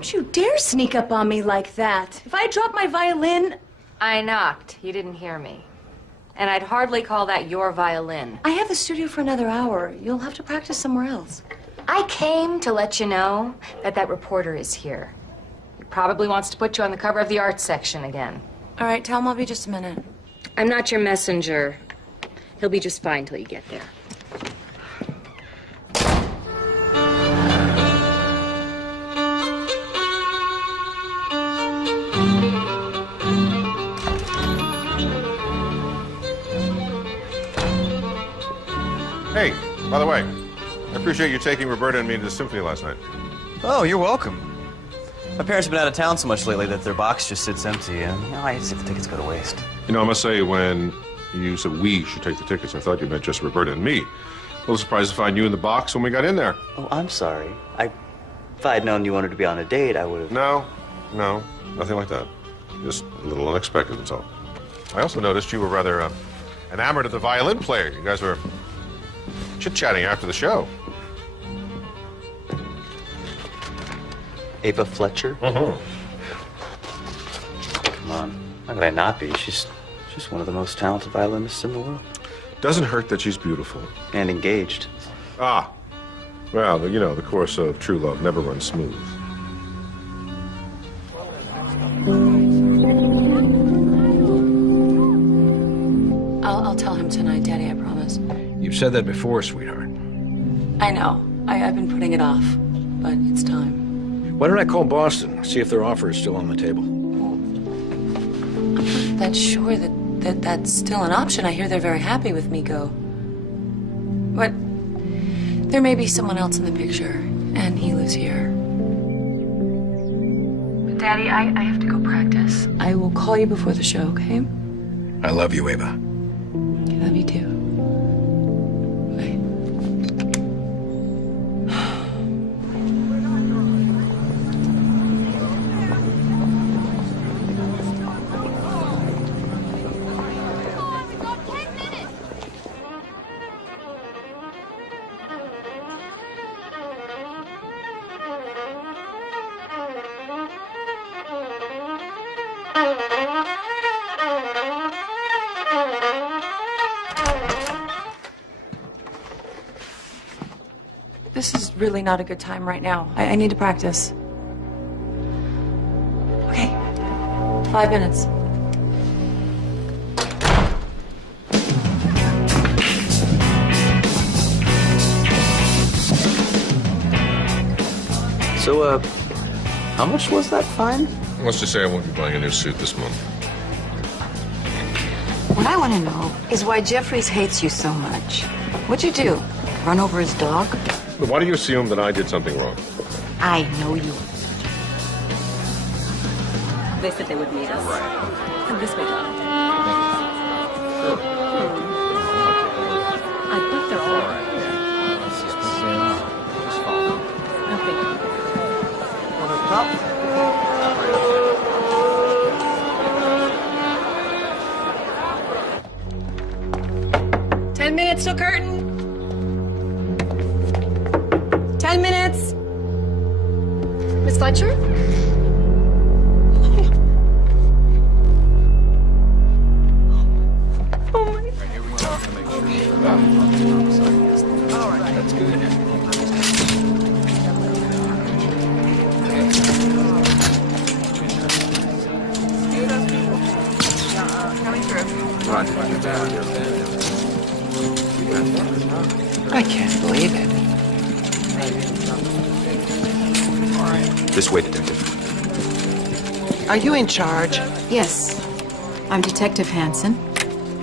Don't you dare sneak up on me like that. If I dropped my violin... I knocked. You didn't hear me. And I'd hardly call that your violin. I have the studio for another hour. You'll have to practice somewhere else. I came to let you know that that reporter is here. He probably wants to put you on the cover of the arts section again. All right, tell him I'll be just a minute. I'm not your messenger. He'll be just fine till you get there. Hey, by the way, I appreciate you taking Roberta and me to the symphony last night. Oh, you're welcome. My parents have been out of town so much lately that their box just sits empty, and I hate to see the tickets go to waste. You know, I must say, when you said we should take the tickets, I thought you meant just Roberta and me. A little surprised to find you in the box when we got in there. Oh, I'm sorry. If I had known you wanted to be on a date, I would have... No, nothing like that. Just a little unexpected, that's all. I also noticed you were rather enamored of the violin player. You guys were chit-chatting after the show. Ava Fletcher? Mm-hmm. Come on. How could I not be? She's one of the most talented violinists in the world. Doesn't hurt that she's beautiful. And engaged. Ah. Well, you know, the course of true love never runs smooth. I'll tell him tonight, Daddy, I promise. You've said that before, sweetheart. I know. I've been putting it off, but it's time. Why don't I call Boston, see if their offer is still on the table? I'm not that sure that's still an option. I hear they're very happy with me go. But there may be someone else in the picture, and he lives here. But Daddy, I have to go practice. I will call you before the show, okay? I love you, Ava. I love you too. Bye. 'This is really not a good time right now. I need to practice. Okay. 5 minutes. So, how much was that fine? Let's just say I won't be buying a new suit this month. What I want to know is why Jeffries hates you so much. What'd you do? Run over his dog? But why do you assume that I did something wrong? I know you. They said they would meet us. Right. And this way, darling. I think they're all right. Nothing. 10 minutes till curtain. 10 minutes. Miss Fletcher? Oh my. Here we go. To make sure. All right. That's good. Coming through. I can't believe it. This way, Detective. Are you in charge? Yes. I'm Detective Hanson.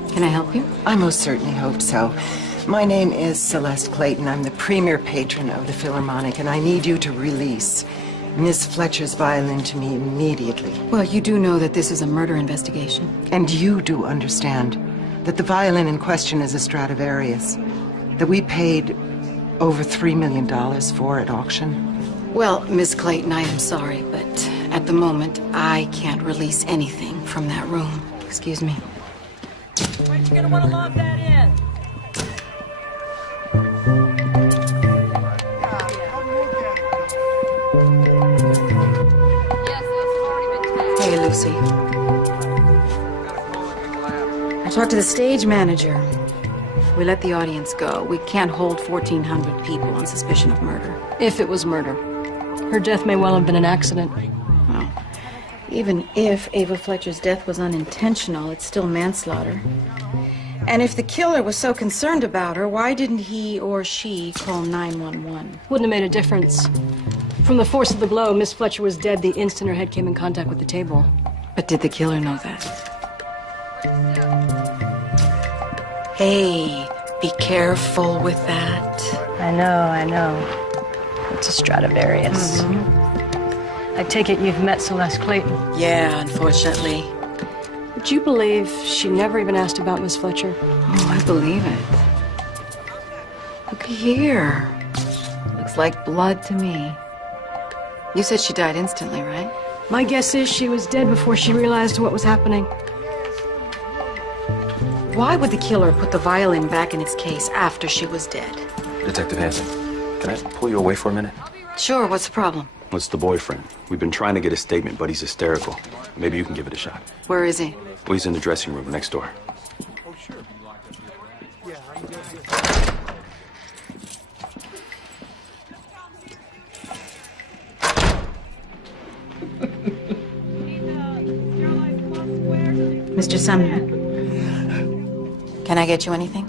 Can I help you? I most certainly hope so. My name is Celeste Clayton. I'm the premier patron of the Philharmonic, and I need you to release Miss Fletcher's violin to me immediately. Well, you do know that this is a murder investigation. And you do understand that the violin in question is a Stradivarius, that we paid over $3 million for at auction. Well, Miss Clayton, I am sorry, but at the moment, I can't release anything from that room. Excuse me. You're gonna want to lob that in. Lucy. I talked to the stage manager. We let the audience go. We can't hold 1,400 people on suspicion of murder. If it was murder. Her death may well have been an accident. Well, even if Ava Fletcher's death was unintentional, it's still manslaughter. And if the killer was so concerned about her, why didn't he or she call 911? Wouldn't have made a difference. From the force of the blow, Miss Fletcher was dead the instant her head came in contact with the table. But did the killer know that? Hey, be careful with that. I know. It's a Stradivarius. I take it you've met Celeste Clayton. Yeah, unfortunately. Would you believe she never even asked about Miss Fletcher? Oh, I believe it. Look here. Looks like blood to me. You said she died instantly, right? My guess is she was dead before she realized what was happening. Why would the killer put the violin back in its case after she was dead? Detective Hansen, can I pull you away for a minute? Sure, what's the problem? Well, it's the boyfriend. We've been trying to get a statement, but he's hysterical. Maybe you can give it a shot. Where is he? Well, he's in the dressing room next door. Mr. Sumner, can I get you anything?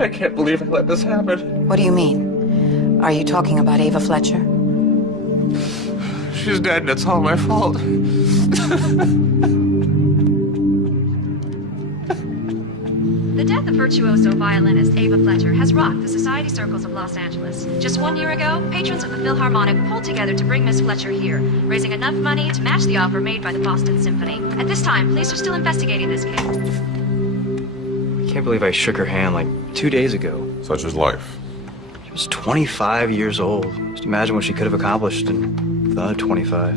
I can't believe I let this happen. What do you mean? Are you talking about Ava Fletcher? She's dead and it's all my fault. The death of virtuoso violinist Ava Fletcher has rocked the society circles of Los Angeles. Just 1 year ago, patrons of the Philharmonic pulled together to bring Miss Fletcher here, raising enough money to match the offer made by the Boston Symphony. At this time, police are still investigating this case. I can't believe I shook her hand like 2 days ago. Such is life. She was 25 years old. Just imagine what she could have accomplished in the other 25.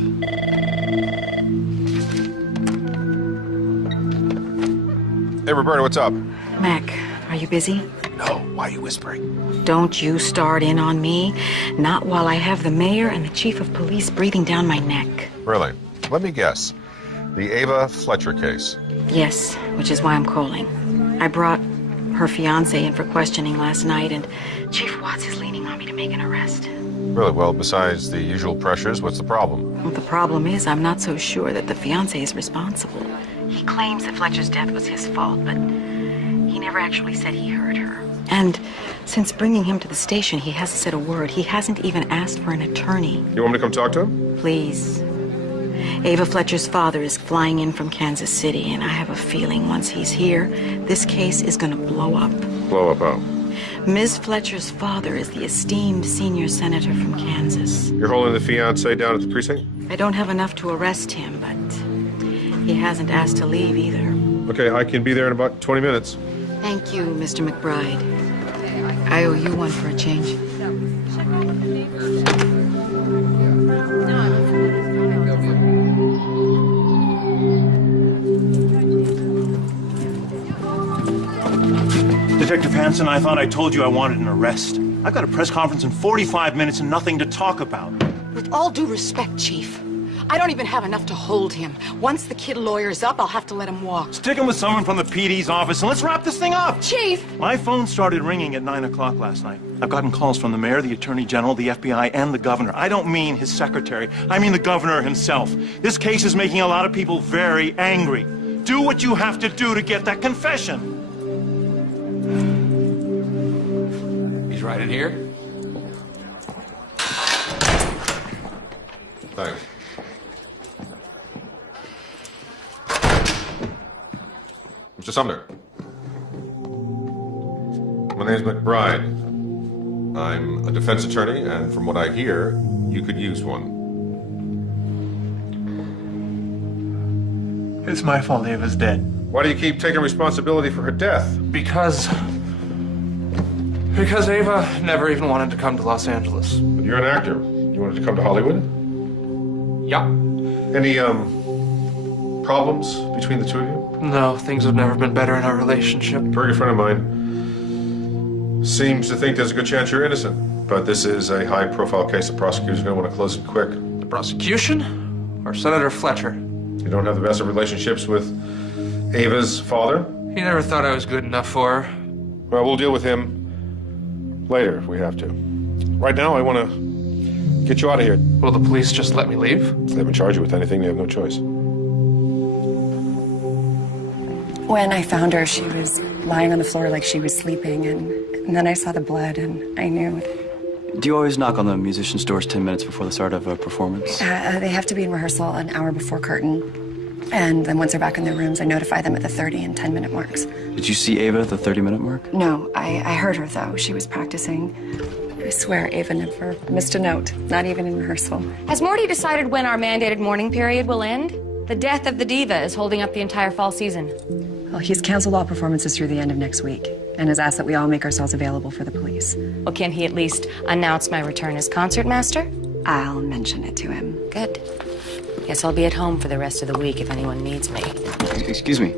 Hey, Roberta, what's up? Mac, are you busy? No, why are you whispering? Don't you start in on me. Not while I have the mayor and the chief of police breathing down my neck. Really? Let me guess. The Ava Fletcher case. Yes, which is why I'm calling. I brought her fiancé in for questioning last night, and Chief Watts is leaning on me to make an arrest. Really? Well, besides the usual pressures, what's the problem? Well, the problem is I'm not so sure that the fiancé is responsible. He claims that Fletcher's death was his fault, but he never actually said he hurt her. And since bringing him to the station, he hasn't said a word. He hasn't even asked for an attorney. You want me to come talk to him? Please. Ava Fletcher's father is flying in from Kansas City, and I have a feeling once he's here, this case is going to blow up. Blow up how? Ms. Fletcher's father is the esteemed senior senator from Kansas. You're holding the fiancé down at the precinct? I don't have enough to arrest him, but he hasn't asked to leave either. Okay, I can be there in about 20 minutes. Thank you, Mr. McBride. I owe you one for a change. Detective Hansen, I thought I told you I wanted an arrest. I've got a press conference in 45 minutes and nothing to talk about. With all due respect, Chief, I don't even have enough to hold him. Once the kid lawyers up, I'll have to let him walk. Stick him with someone from the PD's office and let's wrap this thing up. Chief! My phone started ringing at 9 o'clock last night. I've gotten calls from the mayor, the attorney general, the FBI, and the governor. I don't mean his secretary. I mean the governor himself. This case is making a lot of people very angry. Do what you have to do to get that confession. He's right in here. Thanks. Mr. Sumner. My name's McBride. I'm a defense attorney, and from what I hear, you could use one. It's my fault Ava's dead. Why do you keep taking responsibility for her death? Because Ava never even wanted to come to Los Angeles. But you're an actor. You wanted to come to Hollywood? Yeah. Any, problems between the two of you? No, things have never been better in our relationship. A very good friend of mine seems to think there's a good chance you're innocent. But this is a high-profile case. The prosecutor's going to want to close it quick. The prosecution? Or Senator Fletcher? You don't have the best of relationships with Ava's father? He never thought I was good enough for her. Well, we'll deal with him later if we have to. Right now, I want to get you out of here. Will the police just let me leave? If they haven't charged you with anything, they have no choice. When I found her, she was lying on the floor like she was sleeping, and then I saw the blood, and I knew. Do you always knock on the musician's doors 10 minutes before the start of a performance? They have to be in rehearsal an hour before curtain. And then once they're back in their rooms, I notify them at the 30 and 10-minute marks. Did you see Ava at the 30-minute mark? No, I heard her, though. She was practicing. I swear Ava never missed a note, not even in rehearsal. Has Morty decided when our mandated mourning period will end? The death of the diva is holding up the entire fall season. Well, he's canceled all performances through the end of next week and has asked that we all make ourselves available for the police. Well, can he at least announce my return as concertmaster? I'll mention it to him. Good. Guess I'll be at home for the rest of the week if anyone needs me. Excuse me.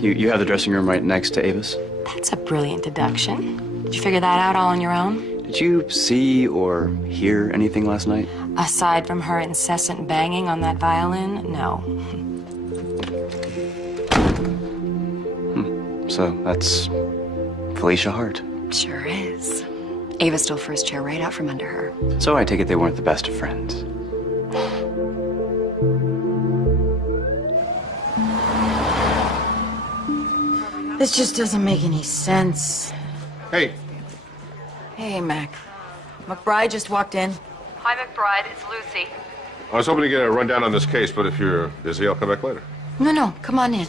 You have the dressing room right next to Ava's? That's a brilliant deduction. Did you figure that out all on your own? Did you see or hear anything last night? Aside from her incessant banging on that violin, no. So that's Felicia Hart. Sure is. Ava stole first chair right out from under her. So I take it they weren't the best of friends. This just doesn't make any sense. Hey. Hey, Mac. McBride just walked in. Hi, McBride. It's Lucy. I was hoping to get a rundown on this case, but if you're busy, I'll come back later. No, come on in.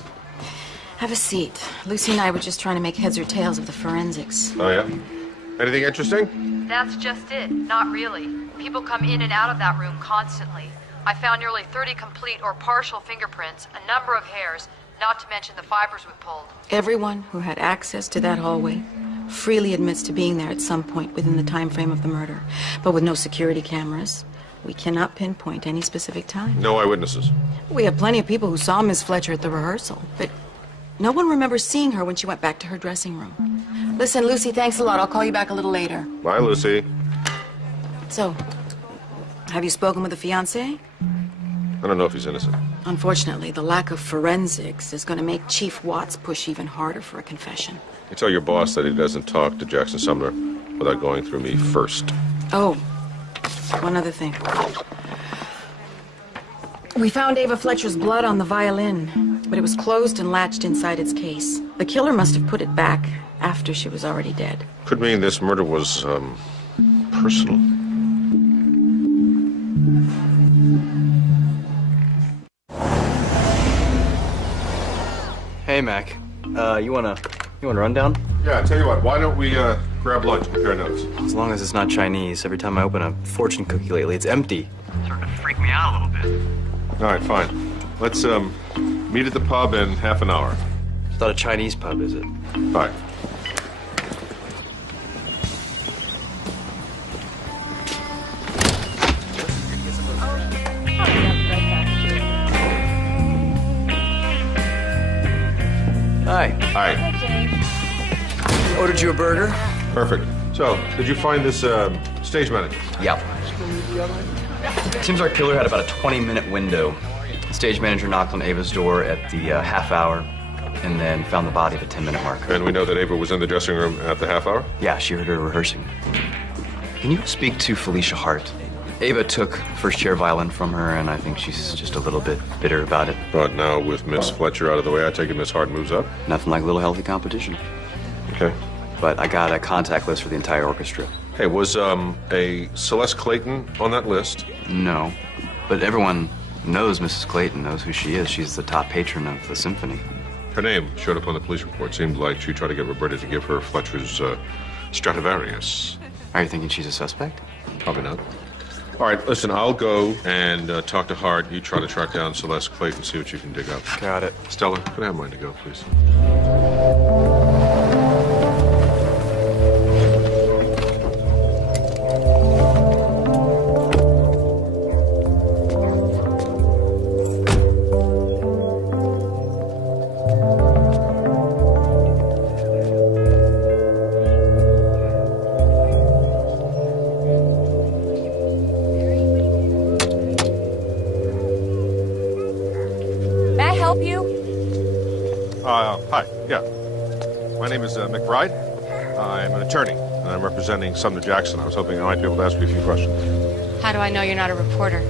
Have a seat. Lucy and I were just trying to make heads or tails of the forensics. Oh, yeah? Anything interesting? That's just it. Not really. People come in and out of that room constantly. I found nearly 30 complete or partial fingerprints, a number of hairs, not to mention the fibers we pulled. Everyone who had access to that hallway freely admits to being there at some point within the time frame of the murder. But with no security cameras, we cannot pinpoint any specific time. No eyewitnesses. We have plenty of people who saw Miss Fletcher at the rehearsal, but no one remembers seeing her when she went back to her dressing room. Listen, Lucy, thanks a lot. I'll call you back a little later. Bye, Lucy. So, have you spoken with the fiancé? I don't know if he's innocent. Unfortunately, the lack of forensics is going to make Chief Watts push even harder for a confession. You tell your boss that he doesn't talk to Jackson Sumner without going through me first. Oh, one other thing. We found Ava Fletcher's blood on the violin, but it was closed and latched inside its case. The killer must have put it back after she was already dead. Could mean this murder was, personal. Hey, Mac. You wanna run down? Yeah, I tell you what, why don't we, grab lunch, compare notes? As long as it's not Chinese. Every time I open a fortune cookie lately, it's empty. Starting to freak me out a little bit. All right, fine. Let's, meet at the pub in half an hour. It's not a Chinese pub, is it? Bye. Hi. Hi. Ordered you a burger? Perfect. So, did you find this, stage manager? Yep. Seems our killer had about a 20-minute window. The stage manager knocked on Ava's door at the half hour and then found the body at the 10-minute mark. And we know that Ava was in the dressing room at the half hour? Yeah, she heard her rehearsing. Can you speak to Felicia Hart? Ava took first chair violin from her, and I think she's just a little bit bitter about it. But now with Miss Fletcher out of the way, I take it Miss Hart moves up? Nothing like a little healthy competition. Okay. But I got a contact list for the entire orchestra. Hey, was, a Celeste Clayton on that list? No. But everyone knows Mrs. Clayton, knows who she is. She's the top patron of the symphony. Her name showed up on the police report. Seemed like she tried to get Roberta to give her Fletcher's, Stradivarius. Are you thinking she's a suspect? Probably not. All right, listen, I'll go and talk to Hart. You try to track down Celeste Clayton, see what you can dig up. Got it. Stella, could I have mine to go, please? help you? Hi, yeah. My name is McBride. I'm an attorney, and I'm representing Sumner Jackson. I was hoping I might be able to ask you a few questions. How do I know you're not a reporter?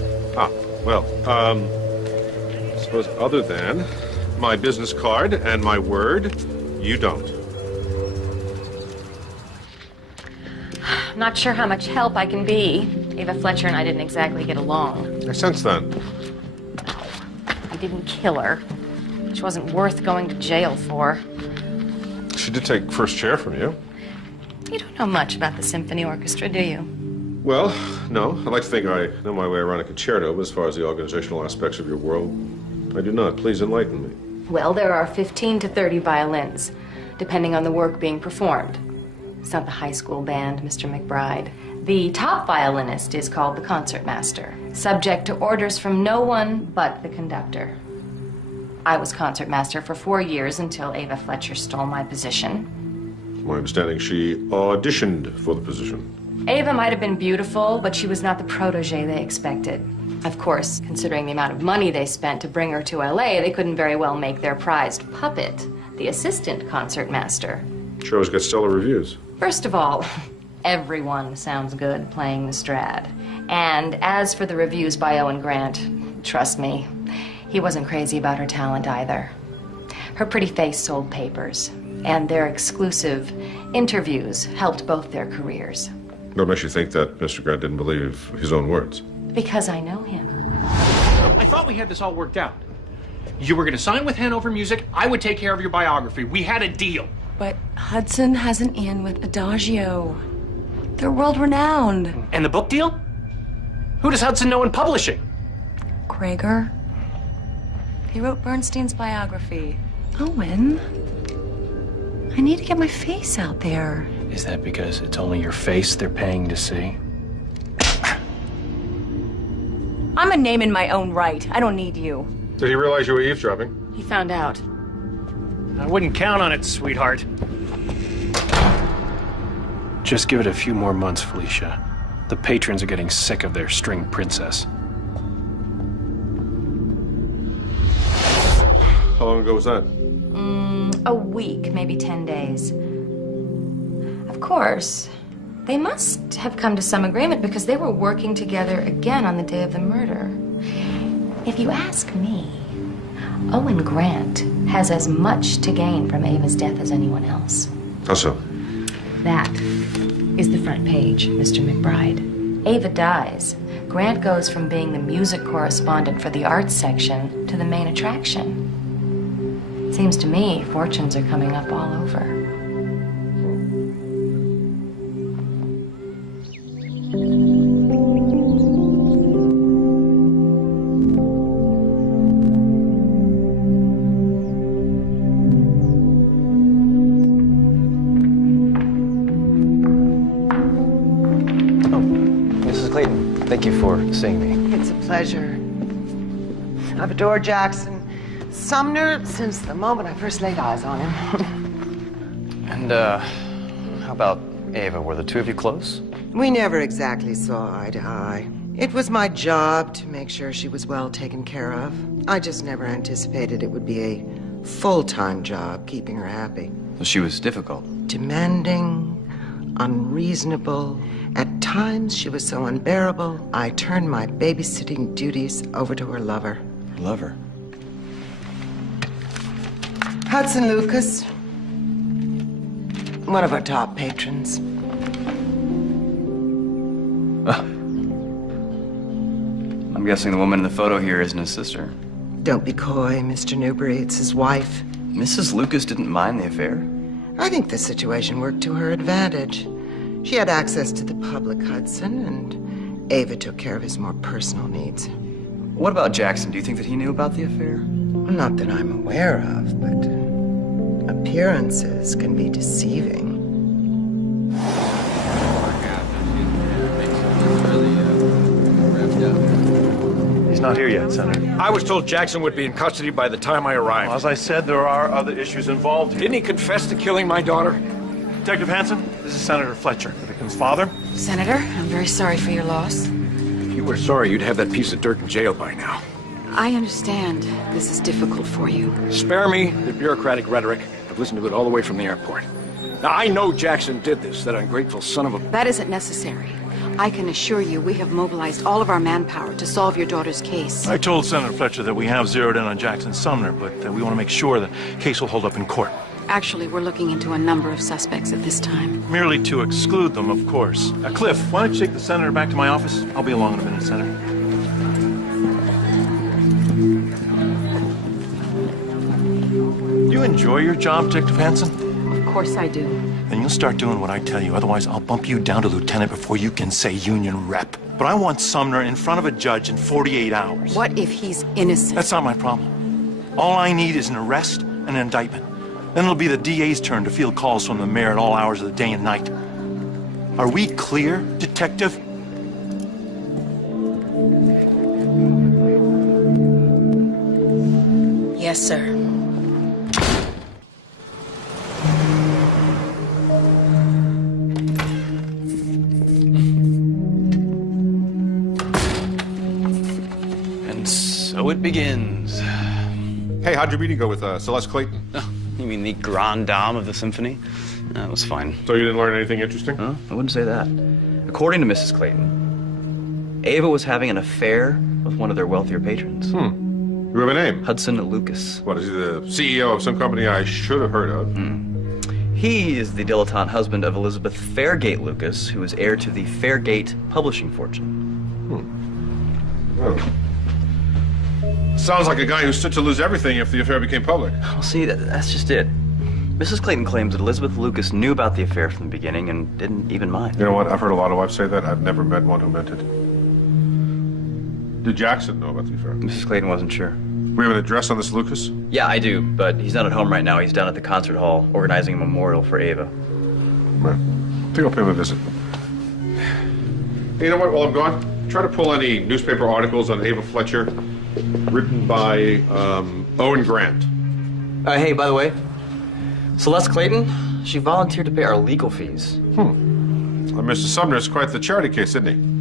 Well, I suppose other than my business card and my word, you don't. I'm not sure how much help I can be. Ava Fletcher and I didn't exactly get along. I sense that. I didn't kill her. She wasn't worth going to jail for. She did take first chair from you. You don't know much about the symphony orchestra, do you? Well, no. I'd like to think I know my way around a concerto, but as far as the organizational aspects of your world, I do not. Please enlighten me. Well, there are 15 to 30 violins, depending on the work being performed. It's not the high school band, Mr. McBride. The top violinist is called the concertmaster, subject to orders from no one but the conductor. I was concertmaster for 4 years until Ava Fletcher stole my position. From my understanding, she auditioned for the position. Ava might have been beautiful, but she was not the protege they expected. Of course, considering the amount of money they spent to bring her to LA, they couldn't very well make their prized puppet the assistant concertmaster. She always gets stellar reviews. First of all, everyone sounds good playing the Strad. And as for the reviews by Owen Grant, trust me, he wasn't crazy about her talent either. Her pretty face sold papers, and their exclusive interviews helped both their careers. What makes you think that Mr. Grant didn't believe his own words? Because I know him. I thought we had this all worked out. You were going to sign with Hanover Music. I would take care of your biography. We had a deal. But Hudson has an in with Adagio. They're world-renowned. And the book deal? Who does Hudson know in publishing? Krager. He wrote Bernstein's biography. Owen, I need to get my face out there. Is that because it's only your face they're paying to see? I'm a name in my own right. I don't need you. Did he realize you were eavesdropping? He found out. I wouldn't count on it, sweetheart. Just give it a few more months, Felicia. The patrons are getting sick of their string princess. How long ago was that? A week, maybe 10 days. Of course, they must have come to some agreement because they were working together again on the day of the murder. If you ask me, Owen Grant has as much to gain from Ava's death as anyone else. How so? That is the front page, Mr. McBride. Ava dies. Grant goes from being the music correspondent for the arts section to the main attraction. Seems to me fortunes are coming up all over. Thank you for seeing me. It's a pleasure. I've adored Jackson Sumner since the moment I first laid eyes on him. And, how about Ava? Were the two of you close? We never exactly saw eye to eye. It was my job to make sure she was well taken care of. I just never anticipated it would be a full-time job keeping her happy. So she was difficult. Demanding, unreasonable. At times, she was so unbearable, I turned my babysitting duties over to her lover. Lover? Hudson Lucas. One of our top patrons. I'm guessing the woman in the photo here isn't his sister. Don't be coy, Mr. Newbury. It's his wife. Mrs. Lucas didn't mind the affair? I think the situation worked to her advantage. She had access to the public, Hudson, and Ava took care of his more personal needs. What about Jackson? Do you think that he knew about the affair? Not that I'm aware of, but appearances can be deceiving. He's not here yet, Senator. I was told Jackson would be in custody by the time I arrived. Well, as I said, there are other issues involved here. Didn't he confess to killing my daughter? Detective Hanson, this is Senator Fletcher, the victim's father. Senator, I'm very sorry for your loss. If you were sorry, you'd have that piece of dirt in jail by now. I understand this is difficult for you. Spare me the bureaucratic rhetoric. I've listened to it all the way from the airport. Now, I know Jackson did this, that ungrateful son of a... That isn't necessary. I can assure you we have mobilized all of our manpower to solve your daughter's case. I told Senator Fletcher that we have zeroed in on Jackson Sumner, but we want to make sure the case will hold up in court. Actually, we're looking into a number of suspects at this time. Merely to exclude them, of course. Cliff, why don't you take the senator back to my office? I'll be along in a minute, Senator. Do you enjoy your job, Detective Hanson? Of course I do. Then you'll start doing what I tell you. Otherwise, I'll bump you down to lieutenant before you can say union rep. But I want Sumner in front of a judge in 48 hours. What if he's innocent? That's not my problem. All I need is an arrest and an indictment. Then it'll be the DA's turn to field calls from the mayor at all hours of the day and night. Are we clear, Detective? Yes, sir. And so it begins. Hey, how'd your meeting go with Celeste Clayton? Oh, you mean the grande dame of the symphony? That was fine. So you didn't learn anything interesting? Huh? I wouldn't say that. According to Mrs. Clayton, Ava was having an affair with one of their wealthier patrons. You have a name? Hudson Lucas. What, is he the CEO of some company I should have heard of? He is the dilettante husband of Elizabeth Fairgate Lucas, who is heir to the Fairgate publishing fortune. Well, sounds like a guy who stood to lose everything if the affair became public. Well, see, that's just it. Mrs. Clayton claims that Elizabeth Lucas knew about the affair from the beginning and didn't even mind. You know what? I've heard a lot of wives say that. I've never met one who meant it. Did Jackson know about the affair? Mrs. Clayton wasn't sure. We have an address on this Lucas? Yeah, I do, but he's not at home right now. He's down at the concert hall organizing a memorial for Ava. Well, I think I'll pay him a visit. Hey, you know what? While I'm gone, try to pull any newspaper articles on Ava Fletcher written by Owen Grant. Hey, by the way, Celeste Clayton, she volunteered to pay our legal fees. Mr. Sumner's quite the charity case, isn't he?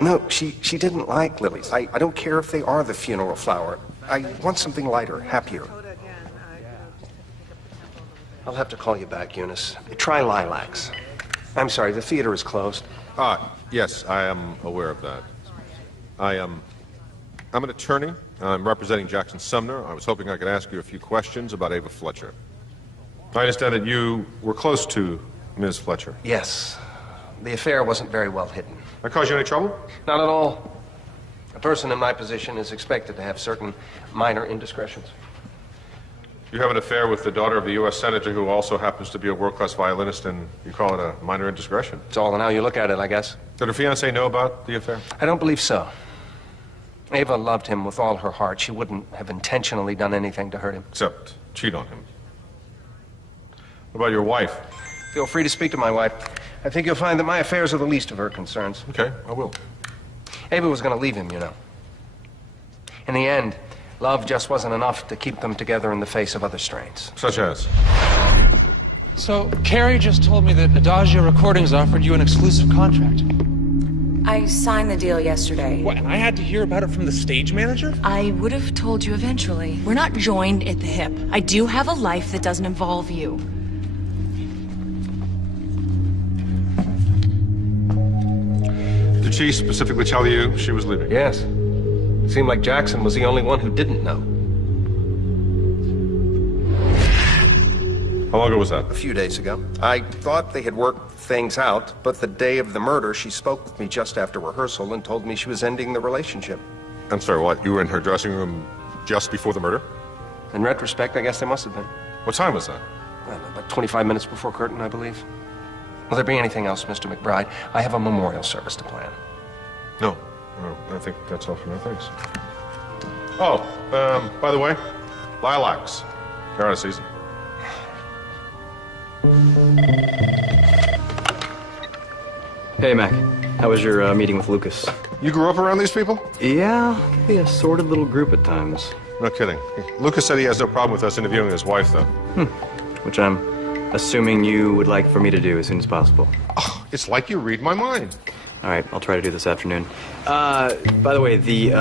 No, she didn't like lilies. I don't care if they are the funeral flower. I want something lighter, happier. I'll have to call you back, Eunice. Try lilacs. I'm sorry, the theater is closed. Yes, I am aware of that. I'm an attorney. I'm representing Jackson Sumner. I was hoping I could ask you a few questions about Ava Fletcher. I understand that you were close to Ms. Fletcher. Yes. The affair wasn't very well hidden. I caused you any trouble? Not at all. A person in my position is expected to have certain minor indiscretions. You have an affair with the daughter of the U.S. Senator who also happens to be a world-class violinist, and you call it a minor indiscretion? It's all in how you look at it, I guess. Did her fiancé know about the affair? I don't believe so. Ava loved him with all her heart. She wouldn't have intentionally done anything to hurt him. Except cheat on him. What about your wife? Feel free to speak to my wife. I think you'll find that my affairs are the least of her concerns. Okay, I will. Ava was going to leave him, you know. In the end, love just wasn't enough to keep them together in the face of other strains. Such as? So, Carrie just told me that Adagio Recordings offered you an exclusive contract. I signed the deal yesterday. What, and I had to hear about it from the stage manager? I would have told you eventually. We're not joined at the hip. I do have a life that doesn't involve you. Did she specifically tell you she was leaving? Yes. It seemed like Jackson was the only one who didn't know. How long ago was that? A few days ago. I thought they had worked things out, but the day of the murder, she spoke with me just after rehearsal and told me she was ending the relationship. I'm sorry, what? You were in her dressing room just before the murder? In retrospect, I guess they must have been. What time was that? Well, about 25 minutes before curtain, I believe. Will there be anything else, Mr. McBride? I have a memorial service to plan. No. I think that's all for now, thanks. Oh, by the way, lilacs. They're out of season. Hey, Mac. How was your meeting with Lucas? You grew up around these people? Yeah, it can be a sordid little group at times. No kidding. Lucas said he has no problem with us interviewing his wife, though. which I'm assuming you would like for me to do as soon as possible. Oh, it's like you read my mind. All right, I'll try to do this afternoon. By the way, the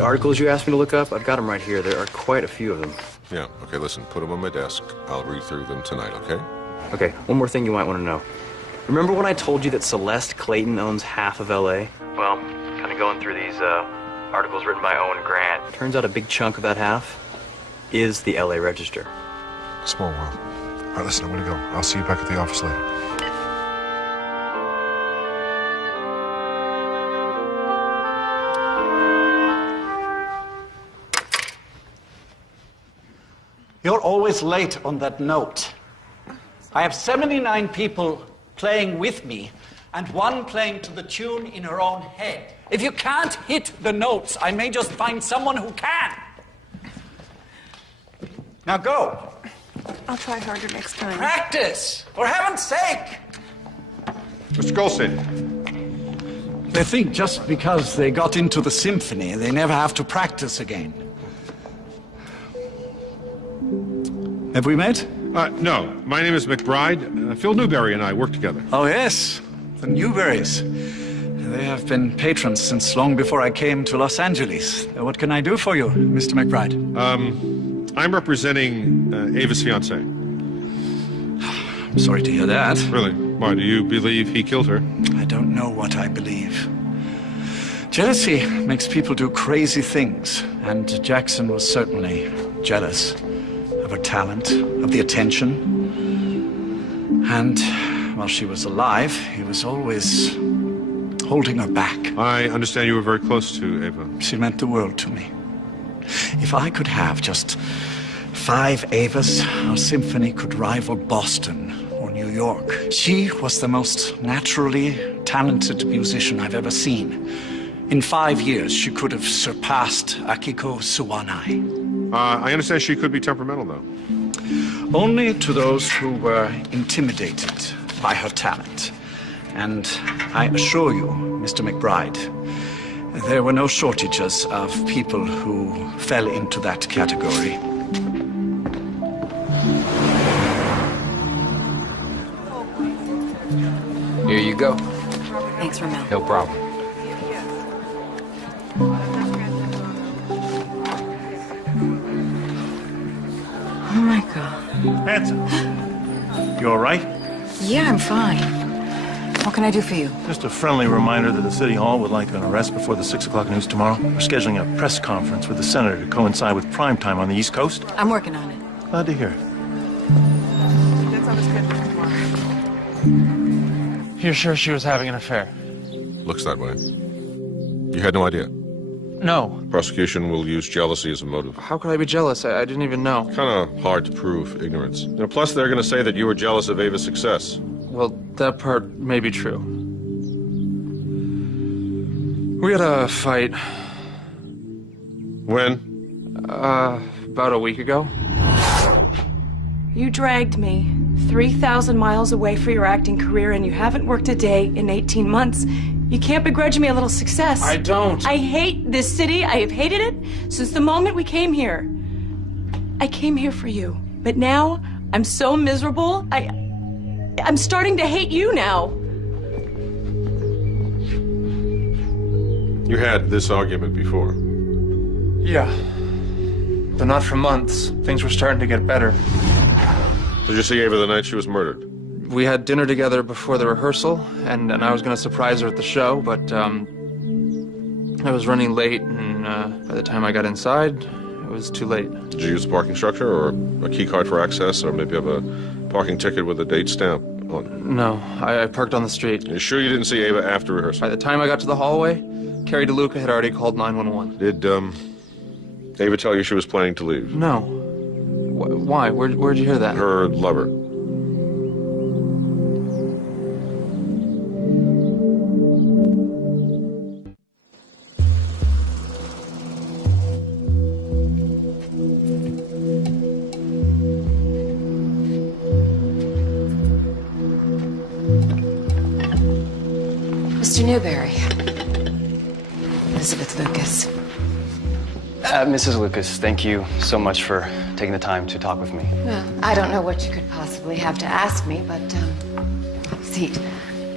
articles you asked me to look up, I've got them right here. There are quite a few of them. Yeah, okay, listen, put them on my desk. I'll read through them tonight, okay? Okay, one more thing you might want to know. Remember when I told you that Celeste Clayton owns half of L.A.? Well, kind of going through these articles written by Owen Grant. Turns out a big chunk of that half is the L.A. Register. Small world. All right, listen, I'm gonna go. I'll see you back at the office later. You're always late on that note. I have 79 people playing with me and one playing to the tune in her own head. If you can't hit the notes, I may just find someone who can. Now go. I'll try harder next time. Practice, for heaven's sake. Mr. Goldstein. They think just because they got into the symphony, they never have to practice again. Have we met? No. My name is McBride. Phil Newberry and I work together. Oh, yes. The Newberrys. They have been patrons since long before I came to Los Angeles. What can I do for you, Mr. McBride? I'm representing Ava's fiancé. I'm sorry to hear that. Really? Why, do you believe he killed her? I don't know what I believe. Jealousy makes people do crazy things, and Jackson was certainly jealous of her talent, of the attention. And while she was alive, he was always holding her back. I understand you were very close to Ava. She meant the world to me. If I could have just 5 Avas, our symphony could rival Boston or New York. She was the most naturally talented musician I've ever seen. In 5 years, she could have surpassed Akiko Suwanai. I understand she could be temperamental, though. Only to those who were intimidated by her talent. And I assure you, Mr. McBride, there were no shortages of people who fell into that category. Here you go. Thanks, Ramel. No problem. Oh my God. Hanson, you all right? Yeah, I'm fine. What can I do for you? Just a friendly reminder that the City Hall would like an arrest before the 6 o'clock news tomorrow. We're scheduling a press conference with the Senator to coincide with prime time on the East Coast. I'm working on it. Glad to hear it. You're sure she was having an affair? Looks that way. You had no idea? No. Prosecution will use jealousy as a motive. How could I be jealous? I didn't even know. Kind of hard to prove ignorance. Plus, they're going to say that you were jealous of Ava's success. Well, that part may be true. We had a fight. When? About a week ago. You dragged me 3,000 miles away for your acting career, and you haven't worked a day in 18 months. You can't begrudge me a little success. I don't. I hate this city. I have hated it since the moment we came here. I came here for you, but now I'm so miserable. I'm starting to hate you now. You had this argument before. Yeah. But not for months. Things were starting to get better. Did you see Ava the night she was murdered? We had dinner together before the rehearsal, and I was going to surprise her at the show, but I was running late, and by the time I got inside, it was too late. Did you use a parking structure or a key card for access, or maybe have a parking ticket with a date stamp on it? No, I parked on the street. You sure you didn't see Ava after rehearsal? By the time I got to the hallway, Carrie DeLuca had already called 911. Did Ava tell you she was planning to leave? No. Why? Where'd you hear that? Her lover. Mr. Newberry. Elizabeth Lucas. Mrs. Lucas, thank you so much for taking the time to talk with me. Well, I don't know what you could possibly have to ask me, but, have a seat.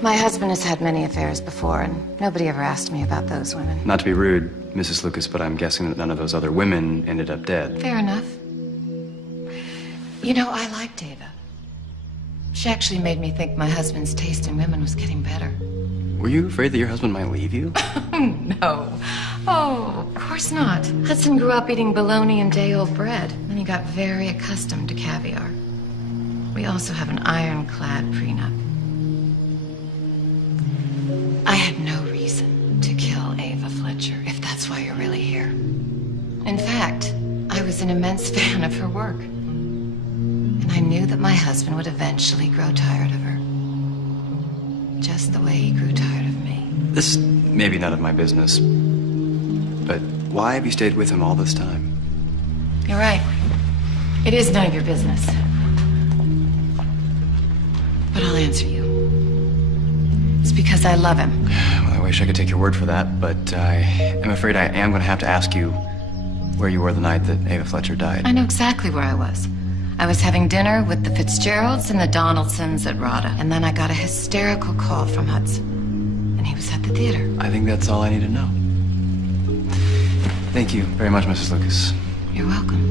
My husband has had many affairs before, and nobody ever asked me about those women. Not to be rude, Mrs. Lucas, but I'm guessing that none of those other women ended up dead. Fair enough. You know, I liked Ava. She actually made me think my husband's taste in women was getting better. Were you afraid that your husband might leave you? No. Oh, of course not. Hudson grew up eating bologna and day-old bread, and he got very accustomed to caviar. We also have an ironclad prenup. I had no reason to kill Ava Fletcher, if that's why you're really here. In fact, I was an immense fan of her work. And I knew that my husband would eventually grow tired of her. Just the way he grew tired of me. This may be none of my business, but why have you stayed with him all this time? You're right. It is none of your business. But I'll answer you. It's because I love him. Well, I wish I could take your word for that, but I am afraid I am going to have to ask you where you were the night that Ava Fletcher died. I know exactly where I was. I was having dinner with the Fitzgeralds and the Donaldsons at RADA, and then I got a hysterical call from Hudson. And he was at the theater. I think that's all I need to know. Thank you very much, Mrs. Lucas. You're welcome.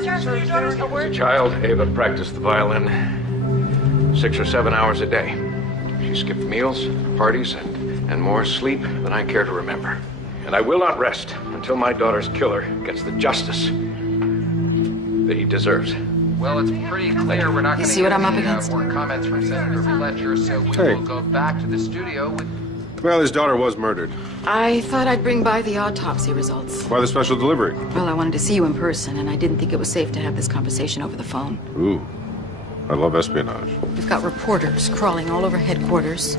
As a child, Ava practiced the violin 6 or 7 hours a day. She skipped meals, parties, and more sleep than I care to remember. And I will not rest until my daughter's killer gets the justice that he deserves. Well, it's pretty clear we're not going to see what I'm up get any against? more comments from Senator Fletcher, so we Hey. will go back to the studio with... Well, his daughter was murdered. I thought I'd bring by the autopsy results. Why the special delivery? Well, I wanted to see you in person, and I didn't think it was safe to have this conversation over the phone. Ooh, I love espionage. We've got reporters crawling all over headquarters,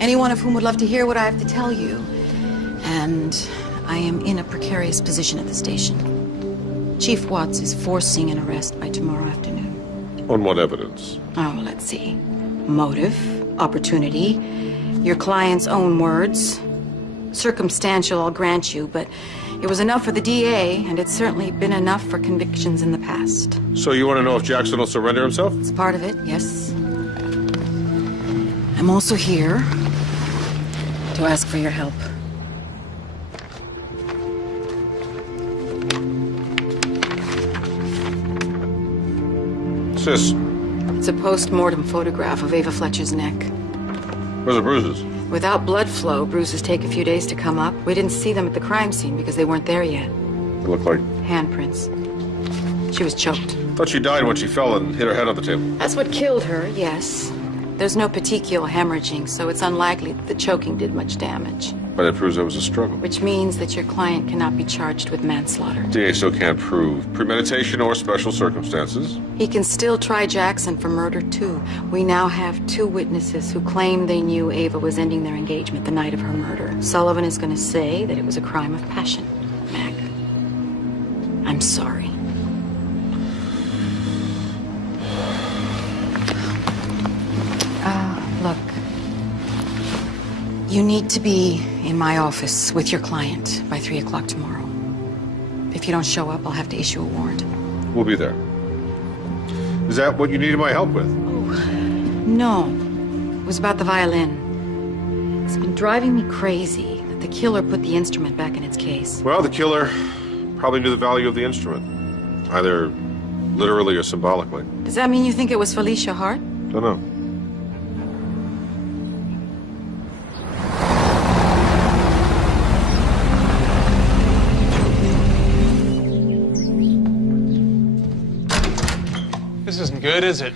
any one of whom would love to hear what I have to tell you. And I am in a precarious position at the station. Chief Watts is forcing an arrest by tomorrow afternoon. On what evidence? Oh, let's see. Motive, opportunity, your client's own words. Circumstantial, I'll grant you, but it was enough for the DA, and it's certainly been enough for convictions in the past. So you want to know if Jackson will surrender himself? It's part of it, yes. I'm also here to ask for your help. Sis, It's a post-mortem photograph of Ava Fletcher's neck. where's the bruises? Without blood flow, bruises take a few days to come up. We didn't see them at the crime scene because they weren't there yet. They look like... Handprints. She was choked. Thought she died when she fell and hit her head on the table. That's what killed her, yes. There's no petechial hemorrhaging, so it's unlikely that the choking did much damage. But it proves there was a struggle. Which means that your client cannot be charged with manslaughter. DA still can't prove premeditation or special circumstances. He can still try Jackson for murder, too. We now have 2 witnesses who claim they knew Ava was ending their engagement the night of her murder. Sullivan is going to say that it was a crime of passion. Mac, I'm sorry. Look. You need to be in my office with your client by 3 o'clock tomorrow. If you don't show up, I'll have to issue a warrant. We'll be there. Is that what you needed my help with? No. It was about the violin. It's been driving me crazy that the killer put the instrument back in its case. Well, the killer probably knew the value of the instrument. Either literally or symbolically. Does that mean you think it was Felicia Hart? Don't know. This isn't good, is it?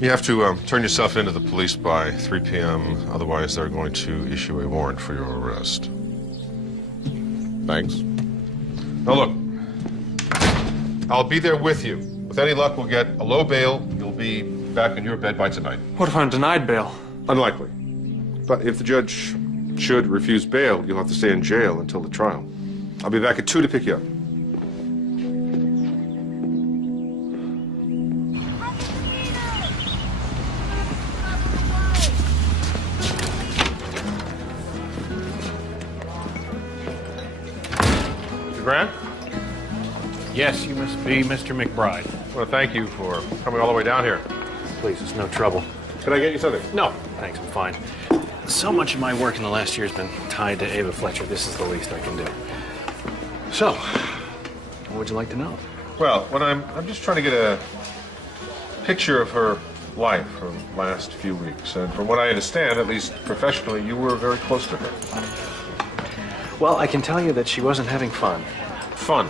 You have to turn yourself into the police by 3 p.m. Otherwise, they're going to issue a warrant for your arrest. Thanks. Now look, I'll be there with you. With any luck, we'll get a low bail. You'll be back in your bed by tonight. What if I'm denied bail? Unlikely. But if the judge should refuse bail, you'll have to stay in jail until the trial. I'll be back at 2 to pick you up. Mr. Grant? Yes, you must be Mr. McBride. I want to thank you for coming all the way down here. Please, it's no trouble. Can I get you something? No, thanks, I'm fine. So much of my work in the last year has been tied to Ava Fletcher. This is the least I can do. So, what would you like to know? Well, I'm just trying to get a picture of her life, her last few weeks. And from what I understand, at least professionally, you were very close to her. Well, I can tell you that she wasn't having fun. Fun?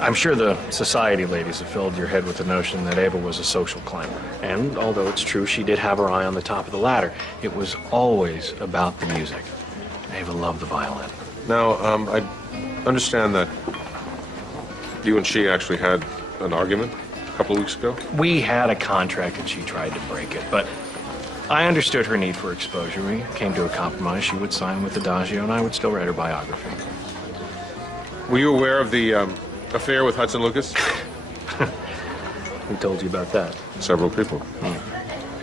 I'm sure the society ladies have filled your head with the notion that Ava was a social climber. And although it's true she did have her eye on the top of the ladder, it was always about the music. Ava loved the violin. Now, I understand that you and she actually had an argument a couple of weeks ago? We had a contract and she tried to break it, but I understood her need for exposure. We came to a compromise. She would sign with Adagio and I would still write her biography. Were you aware of the affair with Hudson Lucas? Who told you about that? Several people.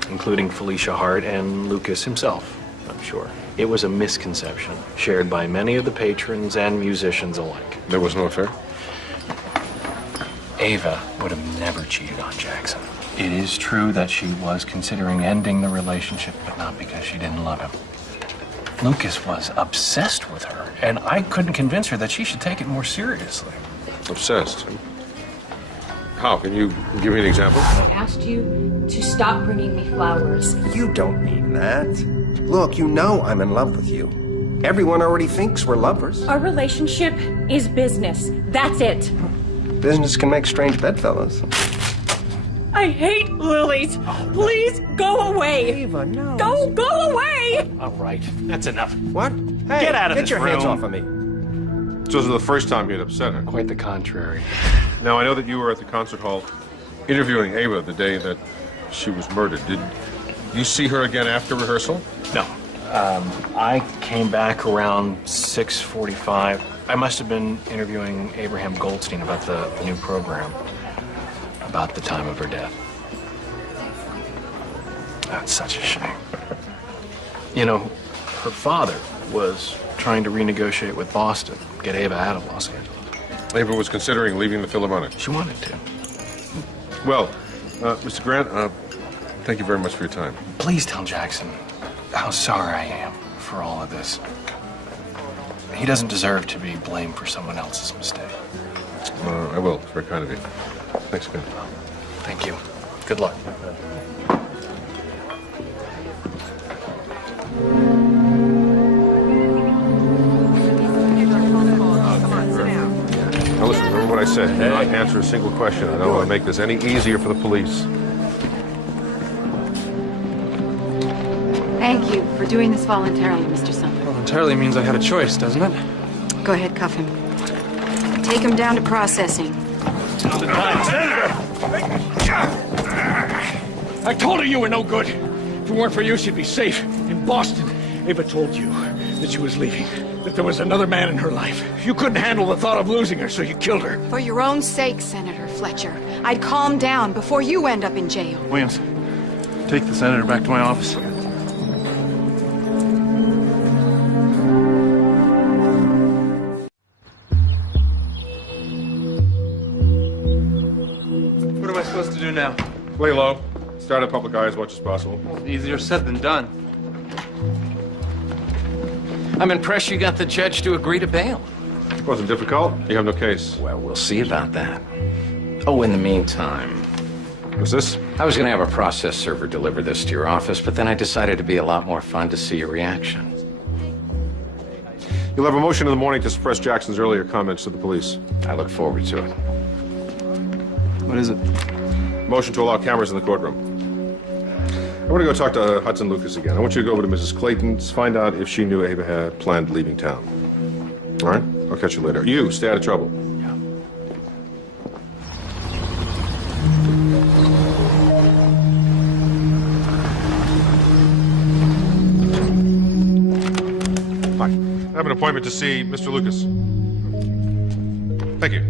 Including Felicia Hart and Lucas himself, I'm sure. It was a misconception shared by many of the patrons and musicians alike. There was no affair? Ava would have never cheated on Jackson. It is true that she was considering ending the relationship, but not because she didn't love him. Lucas was obsessed with her, and I couldn't convince her that she should take it more seriously. Obsessed? How? Can you give me an example? I asked you to stop bringing me flowers. You don't mean that. Look, you know I'm in love with you. Everyone already thinks we're lovers. Our relationship is business. That's it. Business can make strange bedfellows. I hate lilies. Please go away. Ava, no. Go away. All right, that's enough. What? Hey, get out of this room. Get your hands off of me. So this is the first time you'd upset her? Quite the contrary. Now, I know that you were at the concert hall interviewing Ava the day that she was murdered. Did you see her again after rehearsal? No. I came back around 6:45. I must have been interviewing Abraham Goldstein about the new program, about the time of her death. That's such a shame. You know, her father was trying to renegotiate with Boston, get Ava out of Los Angeles. Ava was considering leaving the Philharmonic. She wanted to. Well, Mr. Grant, thank you very much for your time. Please tell Jackson how sorry I am for all of this. He doesn't deserve to be blamed for someone else's mistake. I will. It's very kind of you. Thanks again. Thank you. Good luck. Now listen, remember what I said. Do not answer a single question. I don't want to make this any easier for the police. Thank you for doing this voluntarily, Mr. Sumner. Voluntarily means I had a choice, doesn't it? Go ahead, cuff him. Take him down to processing. I told her you were no good. If it weren't for you, she'd be safe in Boston. Ava told you that she was leaving, that there was another man in her life. You couldn't handle the thought of losing her, so you killed her. For your own sake, Senator Fletcher, I'd calm down before you end up in jail. Williams, take the senator back to my office. What am I supposed to do now? Lay low. Start at public eye as much as possible. Easier said than done. I'm impressed you got the judge to agree to bail. It wasn't difficult. You have no case. Well, we'll see about that. Oh, in the meantime... What's this? I was going to have a process server deliver this to your office, but then I decided it'd be a lot more fun to see your reaction. You'll have a motion in the morning to suppress Jackson's earlier comments to the police. I look forward to it. What is it? Motion to allow cameras in the courtroom. I want to go talk to Hudson Lucas again. I want you to go over to Mrs. Clayton's, find out if she knew Ava had planned leaving town. All right? I'll catch you later. You, stay out of trouble. Hi. I have an appointment to see Mr. Lucas. Thank you.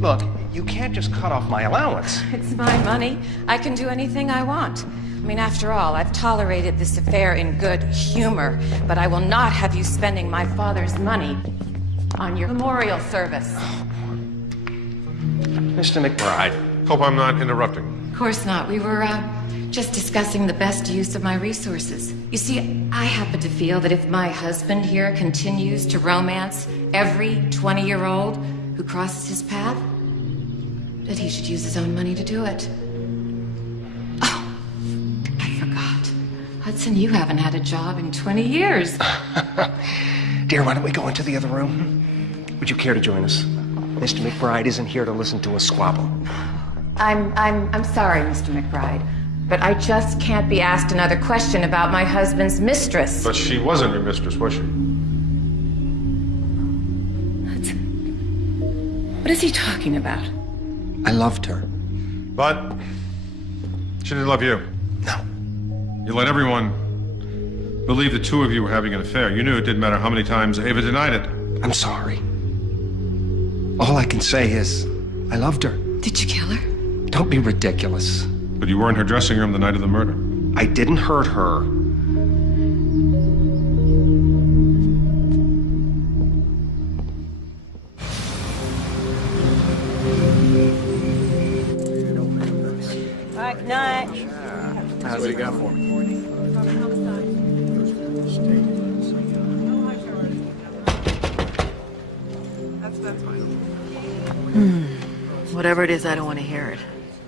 Look, you can't just cut off my allowance. It's my money. I can do anything I want. I mean, after all, I've tolerated this affair in good humor, but I will not have you spending my father's money on your memorial service. Mr. McBride. Hope I'm not interrupting. Of course not. We were, just discussing the best use of my resources. You see, I happen to feel that if my husband here continues to romance every 20-year-old who crosses his path, that he should use his own money to do it. Oh, I forgot. Hudson, you haven't had a job in 20 years. Dear, why don't we go into the other room? Would you care to join us? Mr. McBride isn't here to listen to us squabble. I'm sorry, Mr. McBride, but I just can't be asked another question about my husband's mistress. But she wasn't your mistress, was she? What is he talking about? I loved her. But she didn't love you. No. You let everyone believe the two of you were having an affair. You knew it didn't matter how many times Ava denied it. I'm sorry. All I can say is, I loved her. Did you kill her? Don't be ridiculous. But you were in her dressing room the night of the murder. I didn't hurt her. Good night. What do you got for me? Whatever it is, I don't want to hear it.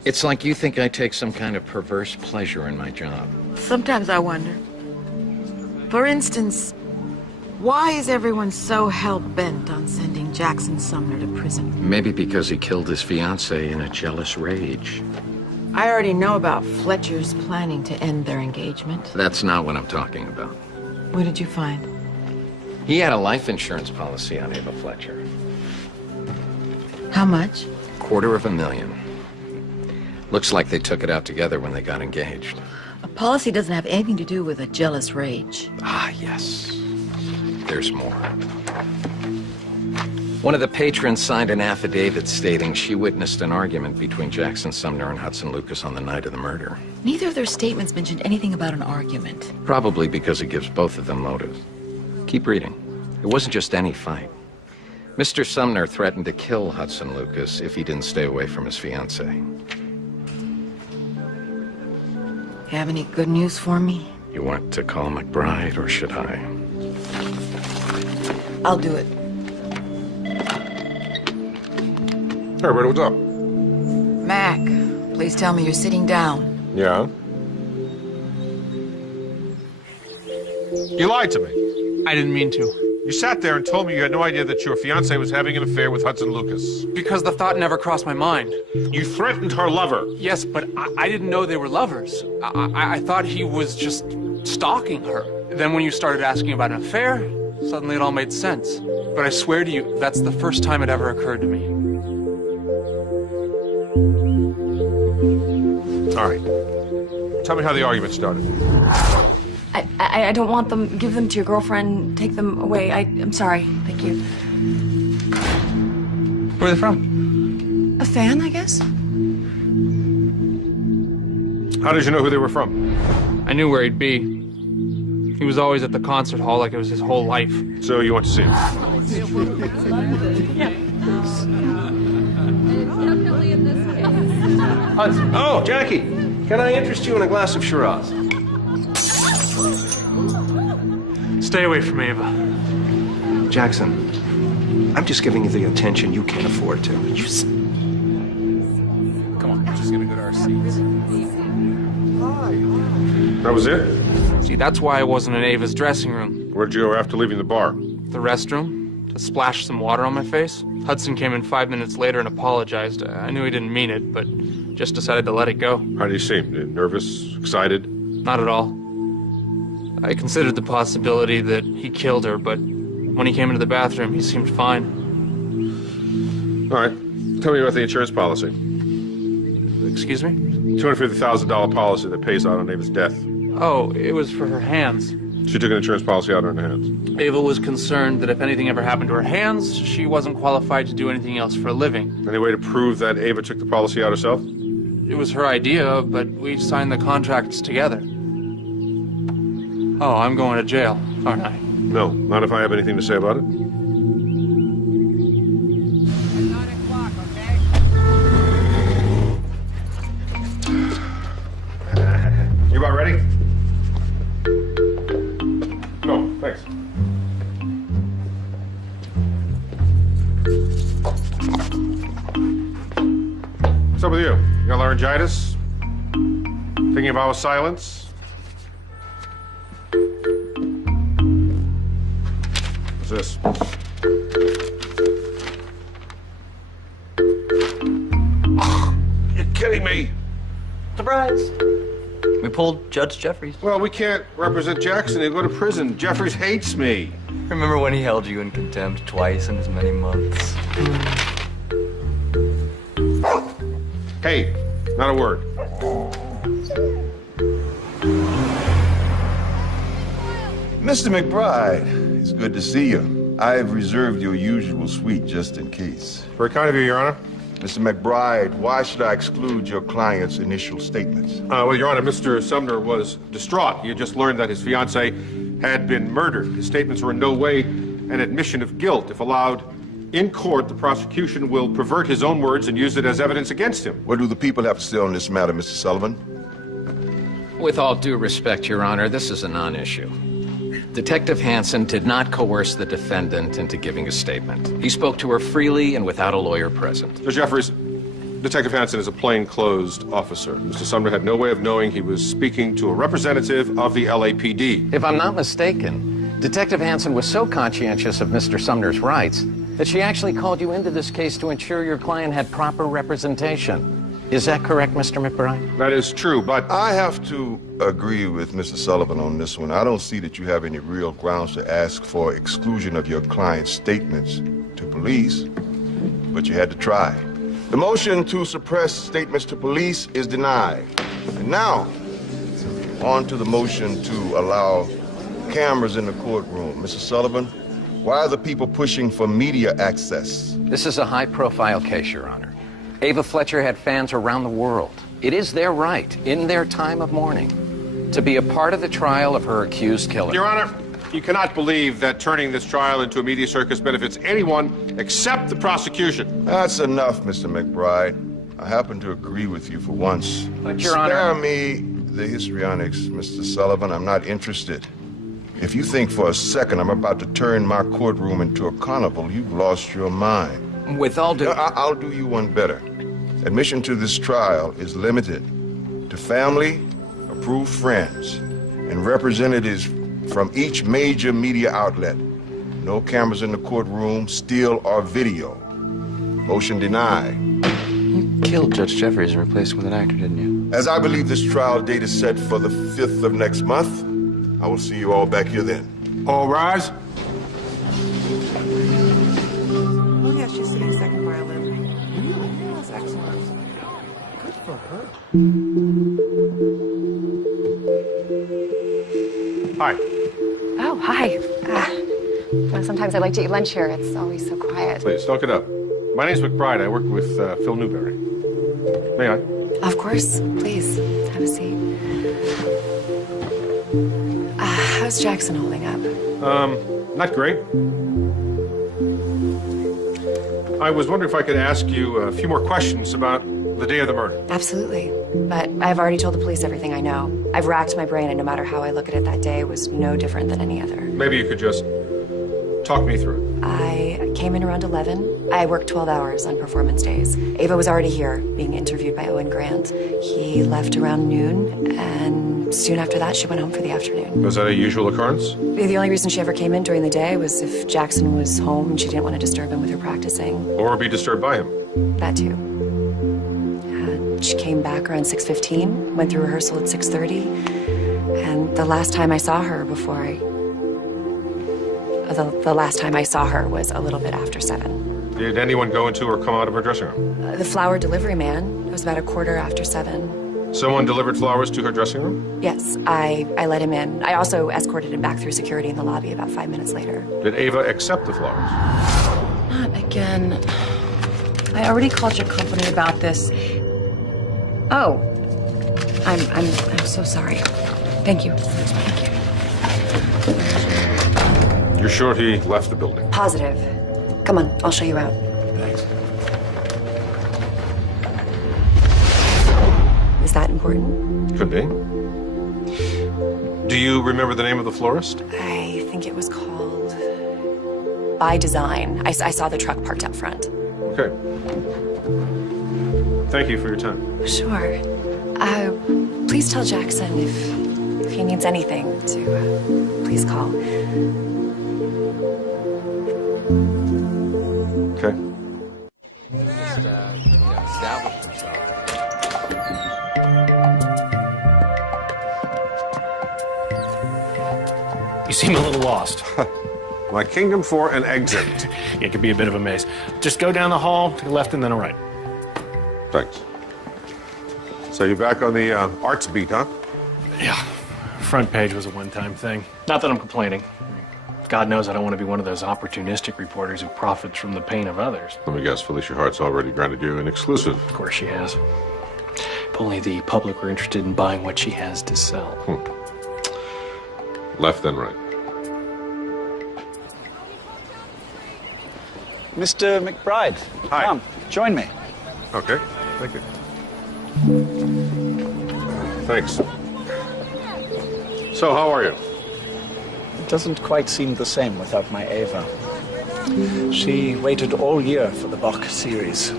It's like you think I take some kind of perverse pleasure in my job. Sometimes I wonder. For instance, why is everyone so hell-bent on sending Jackson Sumner to prison? Maybe because he killed his fiancée in a jealous rage. I already know about Fletcher's planning to end their engagement. That's not what I'm talking about. What did you find? He had a life insurance policy on Ava Fletcher. How much? $250,000. Looks like they took it out together when they got engaged. A policy doesn't have anything to do with a jealous rage. Ah, yes. There's more. One of the patrons signed an affidavit stating she witnessed an argument between Jackson Sumner and Hudson Lucas on the night of the murder. Neither of their statements mentioned anything about an argument. Probably because it gives both of them motive. Keep reading. It wasn't just any fight. Mr. Sumner threatened to kill Hudson Lucas if he didn't stay away from his fiancée. Have any good news for me? You want to call McBride, or should I? I'll do it. Hey, Roberta, what's up? Mac, please tell me you're sitting down. Yeah? You lied to me. I didn't mean to. You sat there and told me you had no idea that your fiancée was having an affair with Hudson Lucas. Because the thought never crossed my mind. You threatened her lover. Yes, but I didn't know they were lovers. I thought he was just stalking her. Then when you started asking about an affair, suddenly it all made sense. But I swear to you, that's the first time it ever occurred to me. All right. Tell me how the argument started. I don't want them. Give them to your girlfriend. Take them away. I'm sorry. Thank you. Where are they from? A fan, I guess? How did you know who they were from? I knew where he'd be. He was always at the concert hall like it was his whole life. So you went to see him? Oh, Jackie, can I interest you in a glass of Shiraz? Stay away from Ava. Jackson, I'm just giving you the attention you can't afford to. Come on, we're just gonna go to our seats. That was it? See, that's why I wasn't in Ava's dressing room. Where'd you go after leaving the bar? The restroom, to splash some water on my face. Hudson came in 5 minutes later and apologized. I knew he didn't mean it, but just decided to let it go. How did he seem? Nervous? Excited? Not at all. I considered the possibility that he killed her, but When he came into the bathroom, he seemed fine. All right. Tell me about the insurance policy. Excuse me? $250,000 policy that pays out on Ava's death. Oh, it was for her hands. She took an insurance policy out on her hands. Ava was concerned that if anything ever happened to her hands, she wasn't qualified to do anything else for a living. Any way to prove that Ava took the policy out herself? It was her idea, but we signed the contracts together. Oh, I'm going to jail, aren't I? No, not if I have anything to say about it. You about ready? No, thanks. What's up with you? You got laryngitis? Thinking about silence? What's this? You're kidding me! Surprise! We pulled Judge Jeffries. Well, we can't represent Jackson. He'll go to prison. Jeffries hates me. Remember when he held you in contempt twice in as many months? Hey, not a word. Mr. McBride, it's good to see you. I've reserved your usual suite just in case. Very kind of you, Your Honor. Mr. McBride, why should I exclude your client's initial statements? Well, Your Honor, Mr. Sumner was distraught. He had just learned that his fiancée had been murdered. His statements were in no way an admission of guilt. If allowed in court, the prosecution will pervert his own words and use it as evidence against him. What do the people have to say on this matter, Mr. Sullivan? With all due respect, Your Honor, this is a non-issue. Detective Hansen did not coerce the defendant into giving a statement. He spoke to her freely and without a lawyer present. Mr. Jeffries, Detective Hansen is a plainclothes officer. Mr. Sumner had no way of knowing he was speaking to a representative of the LAPD. If I'm not mistaken, Detective Hansen was so conscientious of Mr. Sumner's rights that she actually called you into this case to ensure your client had proper representation. Is that correct, Mr. McBride? That is true, but I have to agree with Mr. Sullivan on this one. I don't see that you have any real grounds to ask for exclusion of your client's statements to police, but you had to try. The motion to suppress statements to police is denied. And now, on to the motion to allow cameras in the courtroom. Mr. Sullivan, why are the people pushing for media access? This is a high-profile case, Your Honor. Ava Fletcher had fans around the world. It is their right, in their time of mourning, to be a part of the trial of her accused killer. Your Honor, you cannot believe that turning this trial into a media circus benefits anyone except the prosecution. That's enough, Mr. McBride. I happen to agree with you for once. But, Your Honor... Spare me the histrionics, Mr. Sullivan. I'm not interested. If you think for a second I'm about to turn my courtroom into a carnival, you've lost your mind. With all due... I'll do you one better. Admission to this trial is limited to family, approved friends, and representatives from each major media outlet. No cameras in the courtroom, still or video. Motion denied. You killed Judge Jeffries and replaced him with an actor, didn't you? As I believe this trial date is set for the 5th of next month, I will see you all back here then. All rise. Oh, yeah, she's sitting second violin. Really? That's excellent. Good for her. Hi. Oh, hi. Well, sometimes I like to eat lunch here. It's always so quiet. Please, don't get up. My name's McBride. I work with Phil Newberry. May I? Of course. Please, have a seat. How's Jackson holding up? Not great. I was wondering if I could ask you a few more questions about the day of the murder. Absolutely. But I've already told the police everything I know. I've racked my brain, and no matter how I look at it, that day was no different than any other. Maybe you could just talk me through it. I came in around 11. I worked 12 hours on performance days. Ava was already here, being interviewed by Owen Grant. He left around noon, and soon after that, she went home for the afternoon. Was that a usual occurrence? The only reason she ever came in during the day was if Jackson was home and she didn't want to disturb him with her practicing. Or be disturbed by him? That too. She came back around 6:15, went through rehearsal at 6:30, and the last time I saw her before The last time I saw her was a little bit after 7. Did anyone go into or come out of her dressing room? The flower delivery man. It was about a quarter after 7. Someone delivered flowers to her dressing room? Yes, I let him in. I also escorted him back through security in the lobby about 5 minutes later. Did Ava accept the flowers? Not again. I already called your company about this. Oh, I'm so sorry. Thank you. Thank you. You're sure he left the building? Positive. Come on, I'll show you out. Thanks. Is that important? Could be. Do you remember the name of the florist? I think it was called By Design. I saw the truck parked out front. Okay. Thank you for your time. Sure. Please tell Jackson if he needs anything to please call. Okay. Just, establish himself. You seem a little lost. My kingdom for an exit. It could be a bit of a maze. Just go down the hall, to the left and then a right. Thanks. So you're back on the arts beat, huh? Yeah. Front page was a one-time thing. Not that I'm complaining. God knows I don't want to be one of those opportunistic reporters who profits from the pain of others. Let me guess, Felicia Hart's already granted you an exclusive. Of course she has. If only the public were interested in buying what she has to sell. Left then right. Mr. McBride, hi. Come, join me. Okay, thank you. Thanks. So, how are you? It doesn't quite seem the same without my Ava. She waited all year for the Bach series.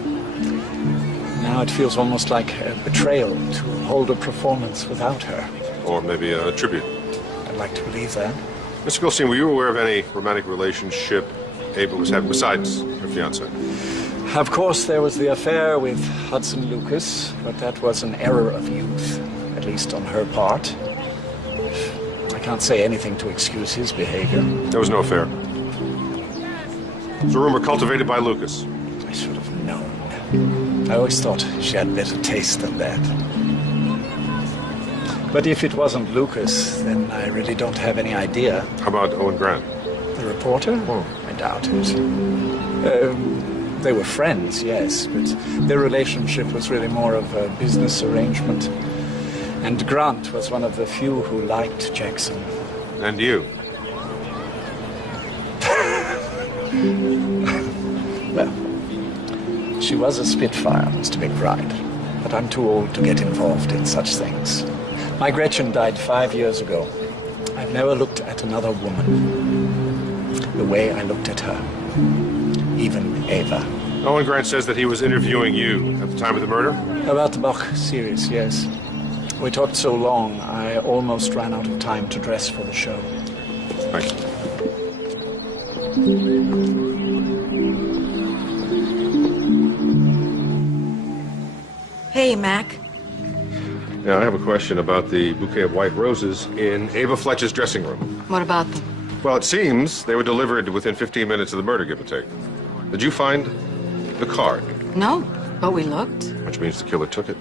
Now it feels almost like a betrayal to hold a performance without her. Or maybe a tribute. I'd like to believe that. Mr. Goldstein, were you aware of any romantic relationship Ava was having besides her fiancé? Of course, there was the affair with Hudson Lucas, but that was an error of youth, at least on her part. I can't say anything to excuse his behavior. There was no affair. It was a rumor cultivated by Lucas. I should have known. I always thought she had better taste than that. But if it wasn't Lucas, then I really don't have any idea. How about Owen Grant? The reporter? Oh, I doubt it. They were friends, yes, but their relationship was really more of a business arrangement. And Grant was one of the few who liked Jackson. And you? Well, she was a Spitfire, Mr. McBride, but I'm too old to get involved in such things. My Gretchen died 5 years ago. I've never looked at another woman the way I looked at her, even Ava. Owen Grant says that he was interviewing you at the time of the murder? About the Bach series, yes. We talked so long, I almost ran out of time to dress for the show. Thanks. Hey, Mac. Now, I have a question about the bouquet of white roses in Ava Fletcher's dressing room. What about them? Well, it seems they were delivered within 15 minutes of the murder, give or take. Did you find the card? No, but we looked. Which means the killer took it.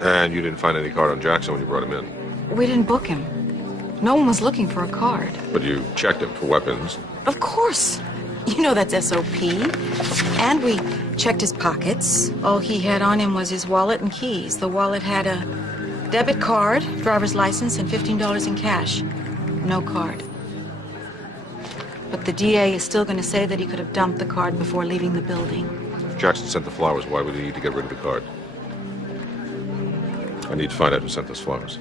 And you didn't find any card on Jackson when you brought him in. We didn't book him. No one was looking for a card. But you checked him for weapons. Of course. You know that's SOP. And we checked his pockets. All he had on him was his wallet and keys. The wallet had a debit card, driver's license, and $15 in cash. No card. But the DA is still going to say that he could have dumped the card before leaving the building. If Jackson sent the flowers, why would he need to get rid of the card? I need to find out who sent those flowers.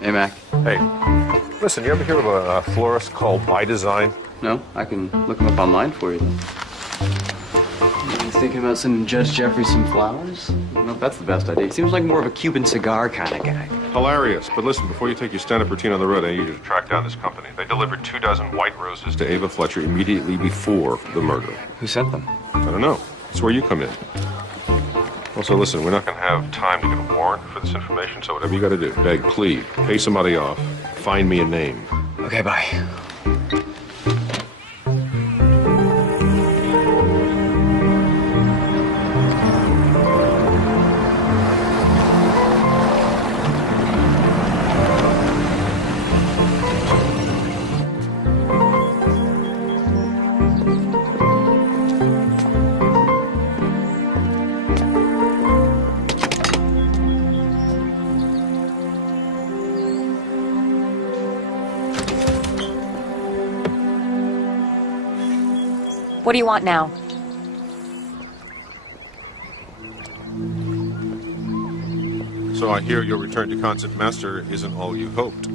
Hey, Mac. Hey, listen, you ever hear of a florist called By Design? No, I can look him up online for you, then. You thinking about sending Judge Jeffrey some flowers? No, that's the best idea. He seems like more of a Cuban cigar kind of guy. Hilarious. But listen, before you take your stand-up routine on the road, I need you to track down this company. They delivered 24 white roses to Ava Fletcher immediately before the murder. Who sent them? I don't know. That's where you come in. Also, listen, we're not going to have time to get a warrant for this information, so whatever you got to do, beg, plead, pay somebody off, find me a name. Okay, bye. What do you want now? So I hear your return to Concert Master isn't all you hoped.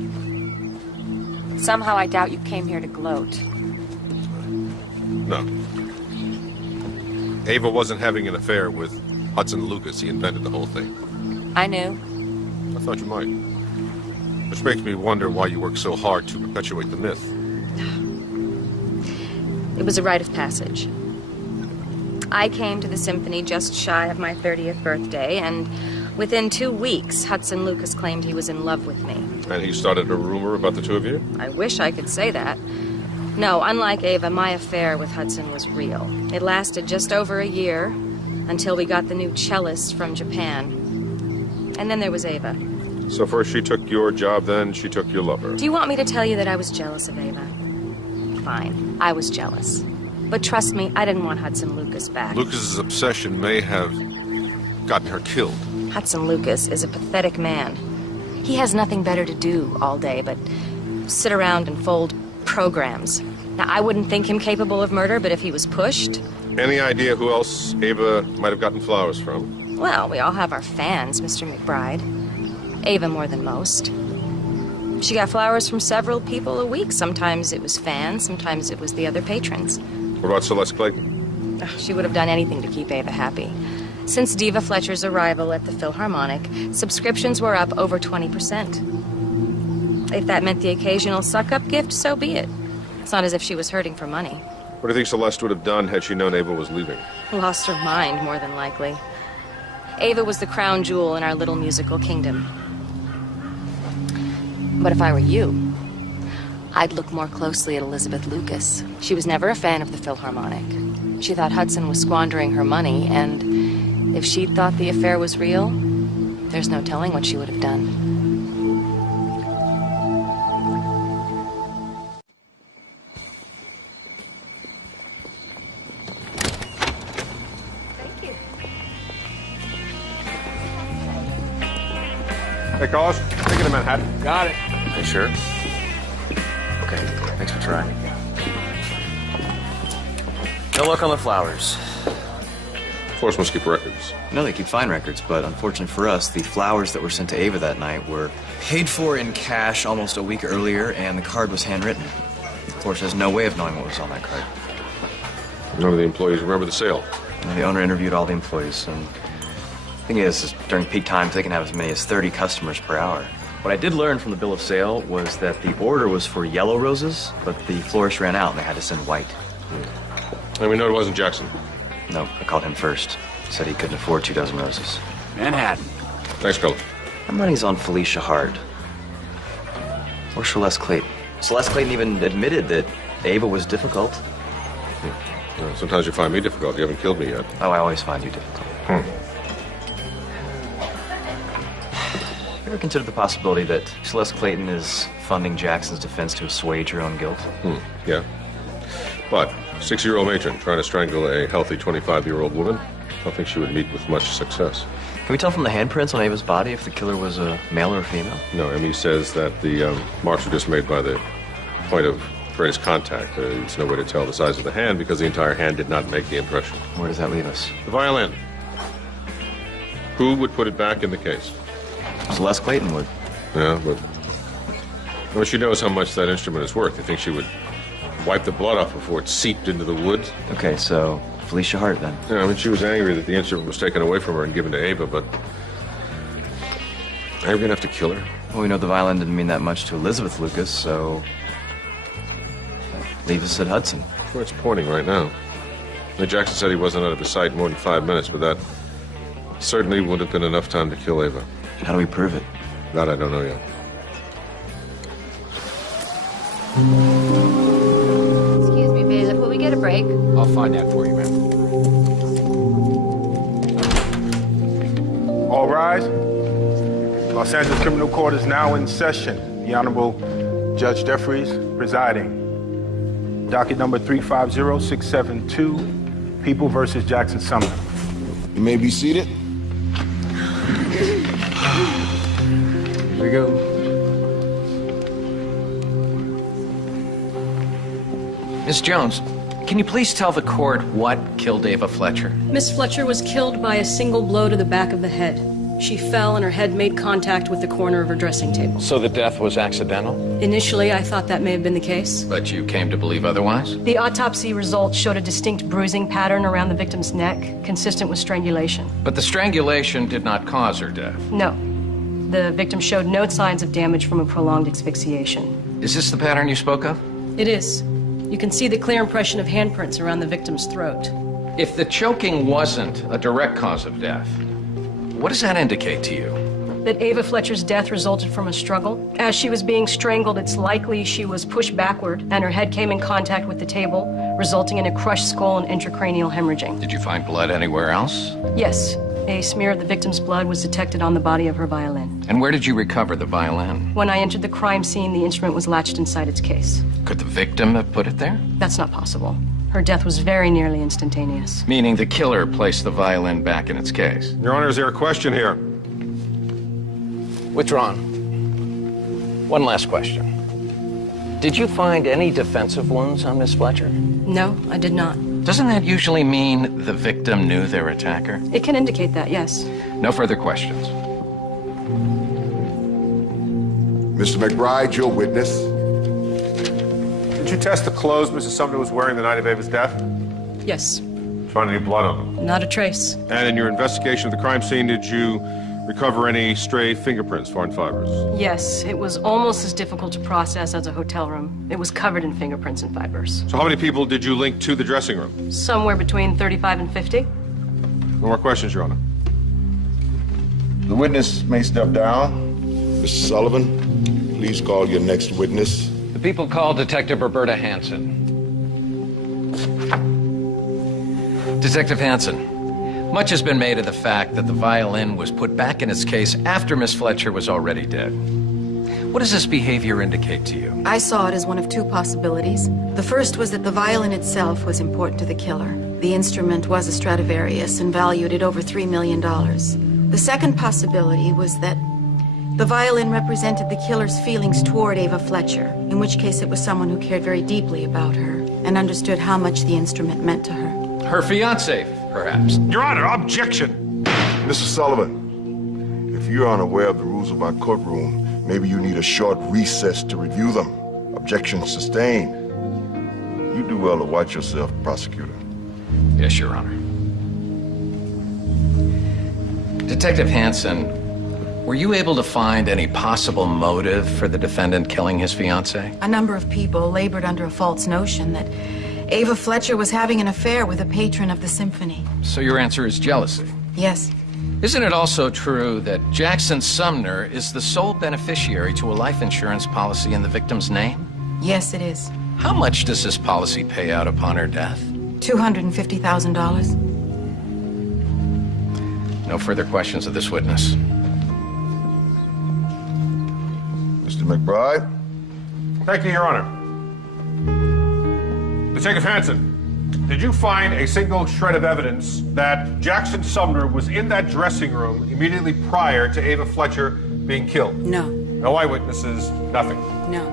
Somehow I doubt you came here to gloat. No. Ava wasn't having an affair with Hudson Lucas. He invented the whole thing. I knew. I thought you might. Which makes me wonder why you work so hard to perpetuate the myth. It was a rite of passage. I came to the symphony just shy of my 30th birthday, and within 2 weeks, Hudson Lucas claimed he was in love with me. And he started a rumor about the two of you? I wish I could say that. No, unlike Ava, my affair with Hudson was real. It lasted just over a year, until we got the new cellist from Japan. And then there was Ava. So first she took your job, then she took your lover. Do you want me to tell you that I was jealous of Ava? Fine, I was jealous. But trust me, I didn't want Hudson Lucas back. Lucas's obsession may have gotten her killed. Hudson Lucas is a pathetic man. He has nothing better to do all day but sit around and fold programs. Now, I wouldn't think him capable of murder, but if he was pushed... Any idea who else Ava might have gotten flowers from? Well, we all have our fans, Mr. McBride. Ava more than most. She got flowers from several people a week. Sometimes it was fans, sometimes it was the other patrons. What about Celeste Clayton? She would have done anything to keep Ava happy. Since Diva Fletcher's arrival at the Philharmonic, subscriptions were up over 20%. If that meant the occasional suck-up gift, so be it. It's not as if she was hurting for money. What do you think Celeste would have done had she known Ava was leaving? Lost her mind, more than likely. Ava was the crown jewel in our little musical kingdom. But if I were you, I'd look more closely at Elizabeth Lucas. She was never a fan of the Philharmonic. She thought Hudson was squandering her money, and if she'd thought the affair was real, there's no telling what she would have done. Hey, Carlos, take it to Manhattan. Got it. Are you sure? Okay, thanks for trying. No luck on the flowers. Of course, must keep records. No, they keep fine records, but unfortunate for us, the flowers that were sent to Ava that night were paid for in cash almost a week earlier, and the card was handwritten. Of course, there's no way of knowing what was on that card. None of the employees remember the sale. And the owner interviewed all the employees, and the thing is during peak times, they can have as many as 30 customers per hour. What I did learn from the bill of sale was that the order was for yellow roses, but the florist ran out and they had to send white. And we know it wasn't Jackson. No, I called him first. He said he couldn't afford 2 dozen roses. Manhattan. Thanks, Carlos. My money's on Felicia Hart. Or Celeste Clayton. Celeste Clayton even admitted that Ava was difficult. Well, sometimes you find me difficult. You haven't killed me yet. Oh, I always find you difficult. Ever considered the possibility that Celeste Clayton is funding Jackson's defense to assuage her own guilt? Yeah. But 6-year-old matron trying to strangle a healthy 25-year-old woman, I don't think she would meet with much success. Can we tell from the handprints on Ava's body if the killer was a male or a female? No, Emmy says that the marks were just made by the point of greatest contact. There's no way to tell the size of the hand because the entire hand did not make the impression. Where does that leave us? The violin. Who would put it back in the case? Celeste Clayton would. Yeah, but well, she knows how much that instrument is worth. You think she would wipe the blood off before it seeped into the wood? Okay, so Felicia Hart then. Yeah, I mean, she was angry that the instrument was taken away from her and given to Ava, but are you gonna have to kill her? Well, we know the violin didn't mean that much to Elizabeth Lucas, so leave us at Hudson. Where it's pointing right now. Jackson said he wasn't out of his sight more than 5 minutes, but that Certainly would have been enough time to kill Ava. How do we prove it? That I don't know yet. Excuse me, bailiff. Will we get a break? I'll find that for you, ma'am. All rise. Los Angeles Criminal Court is now in session. The Honorable Judge Jeffries presiding. Docket number 350672, People versus Jackson Sumner. You may be seated. Here we go. Miss Jones, can you please tell the court what killed Ava Fletcher? Miss Fletcher was killed by a single blow to the back of the head. She fell and her head made contact with the corner of her dressing table. So the death was accidental? Initially, I thought that may have been the case. But you came to believe otherwise? The autopsy results showed a distinct bruising pattern around the victim's neck, consistent with strangulation. But the strangulation did not cause her death. No. The victim showed no signs of damage from a prolonged asphyxiation. Is this the pattern you spoke of? It is. You can see the clear impression of handprints around the victim's throat. If the choking wasn't a direct cause of death, what does that indicate to you? That Ava Fletcher's death resulted from a struggle. As she was being strangled, it's likely she was pushed backward and her head came in contact with the table, resulting in a crushed skull and intracranial hemorrhaging. Did you find blood anywhere else? Yes. A smear of the victim's blood was detected on the body of her violin. And where did you recover the violin? When I entered the crime scene, the instrument was latched inside its case. Could the victim have put it there? That's not possible. Her death was very nearly instantaneous. Meaning the killer placed the violin back in its case. Your Honor, is there a question here? Withdrawn. One last question. Did you find any defensive wounds on Miss Fletcher? No, I did not. Doesn't that usually mean the victim knew their attacker? It can indicate that, yes. No further questions. Mr. McBride, your witness. Did you test the clothes Mrs. Sumner was wearing the night of Ava's death? Yes. Find any blood on them? Not a trace. And in your investigation of the crime scene, did you recover any stray fingerprints, foreign fibers? Yes, it was almost as difficult to process as a hotel room. It was covered in fingerprints and fibers. So how many people did you link to the dressing room? Somewhere between 35 and 50. No more questions, Your Honor. The witness may step down. Mr. Sullivan, please call your next witness. The people call Detective Roberta Hanson. Detective Hanson, much has been made of the fact that the violin was put back in its case after Miss Fletcher was already dead. What does this behavior indicate to you? I saw it as one of two possibilities. The first was that the violin itself was important to the killer. The instrument was a Stradivarius and valued at over $3 million. The second possibility was that the violin represented the killer's feelings toward Ava Fletcher, in which case it was someone who cared very deeply about her and understood how much the instrument meant to her. Her fiancé, perhaps. Your Honor, objection! Mr. Sullivan, if you're unaware of the rules of our courtroom, maybe you need a short recess to review them. Objection sustained. You do well to watch yourself, prosecutor. Yes, Your Honor. Detective Hanson, were you able to find any possible motive for the defendant killing his fiancée? A number of people labored under a false notion that Ava Fletcher was having an affair with a patron of the symphony. So your answer is jealousy? Yes. Isn't it also true that Jackson Sumner is the sole beneficiary to a life insurance policy in the victim's name? Yes, it is. How much does this policy pay out upon her death? $250,000. No further questions of this witness. Mr. McBride? Thank you, Your Honor. Detective Hanson, did you find a single shred of evidence that Jackson Sumner was in that dressing room immediately prior to Ava Fletcher being killed? No. No eyewitnesses, nothing? No.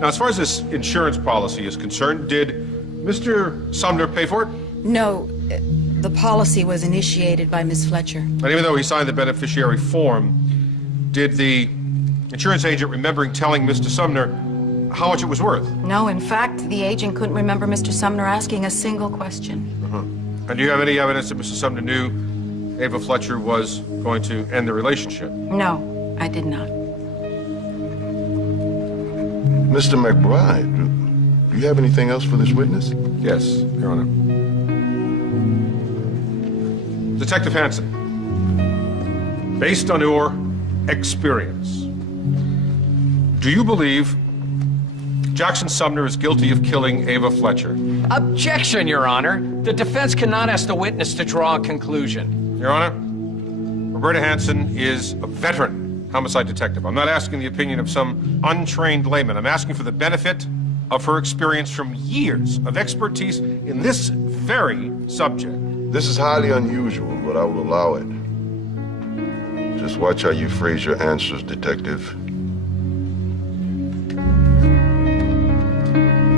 Now, as far as this insurance policy is concerned, did Mr. Sumner pay for it? No. The policy was initiated by Miss Fletcher. And even though he signed the beneficiary form, did the insurance agent remembering telling Mr. Sumner how much it was worth? No, in fact, the agent couldn't remember Mr. Sumner asking a single question. And do you have any evidence that Mr. Sumner knew Ava Fletcher was going to end the relationship? No, I did not. Mr. McBride, do you have anything else for this witness? Yes, Your Honor. Detective Hanson, based on your experience, do you believe Jackson Sumner is guilty of killing Ava Fletcher? Objection, Your Honor. The defense cannot ask the witness to draw a conclusion. Your Honor, Roberta Hanson is a veteran homicide detective. I'm not asking the opinion of some untrained layman. I'm asking for the benefit of her experience from years of expertise in this very subject. This is highly unusual, but I will allow it. Just watch how you phrase your answers, Detective.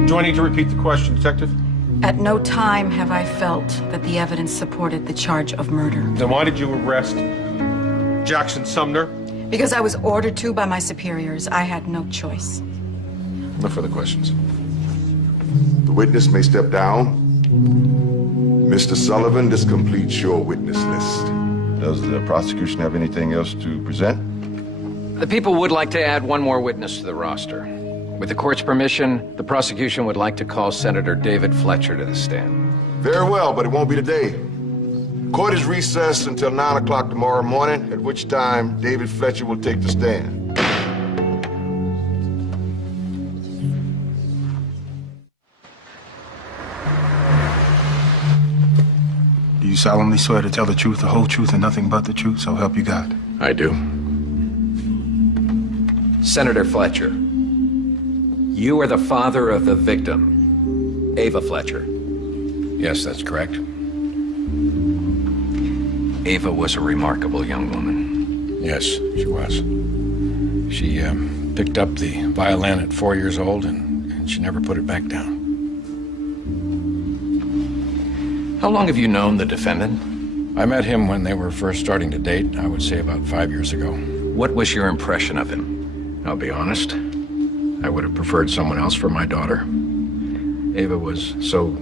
Do I need to repeat the question, Detective? At no time have I felt that the evidence supported the charge of murder. Then why did you arrest Jackson Sumner? Because I was ordered to by my superiors. I had no choice. No further questions. The witness may step down. Mr. Sullivan, this completes your witness list. Does the prosecution have anything else to present? The people would like to add one more witness to the roster. With the court's permission, the prosecution would like to call Senator David Fletcher to the stand. Very well, but it won't be today. Court is recessed until 9 o'clock tomorrow morning, at which time David Fletcher will take the stand. Do you solemnly swear to tell the truth, the whole truth, and nothing but the truth, so help you God? I do. Senator Fletcher, you are the father of the victim, Ava Fletcher. Yes, that's correct. Ava was a remarkable young woman. Yes, she was. She picked up the violin at 4 years old, and she never put it back down. How long have you known the defendant? I met him when they were first starting to date, I would say about 5 years ago. What was your impression of him? I'll be honest. I would have preferred someone else for my daughter. Ava was so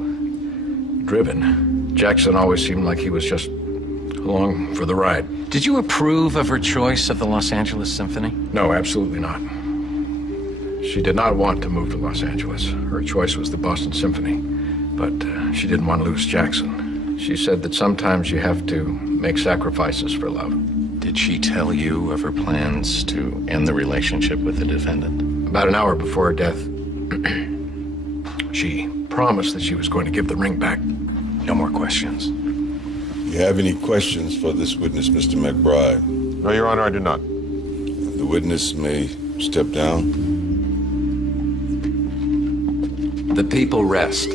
driven. Jackson always seemed like he was just along for the ride. Did you approve of her choice of the Los Angeles Symphony? No, absolutely not. She did not want to move to Los Angeles. Her choice was the Boston Symphony, but she didn't want to lose Jackson. She said that sometimes you have to make sacrifices for love. Did she tell you of her plans to end the relationship with the defendant? About an hour before her death, she promised that she was going to give the ring back. No more questions. You have any questions for this witness, Mr. McBride? No, Your Honor, I do not. The witness may step down. The people rest.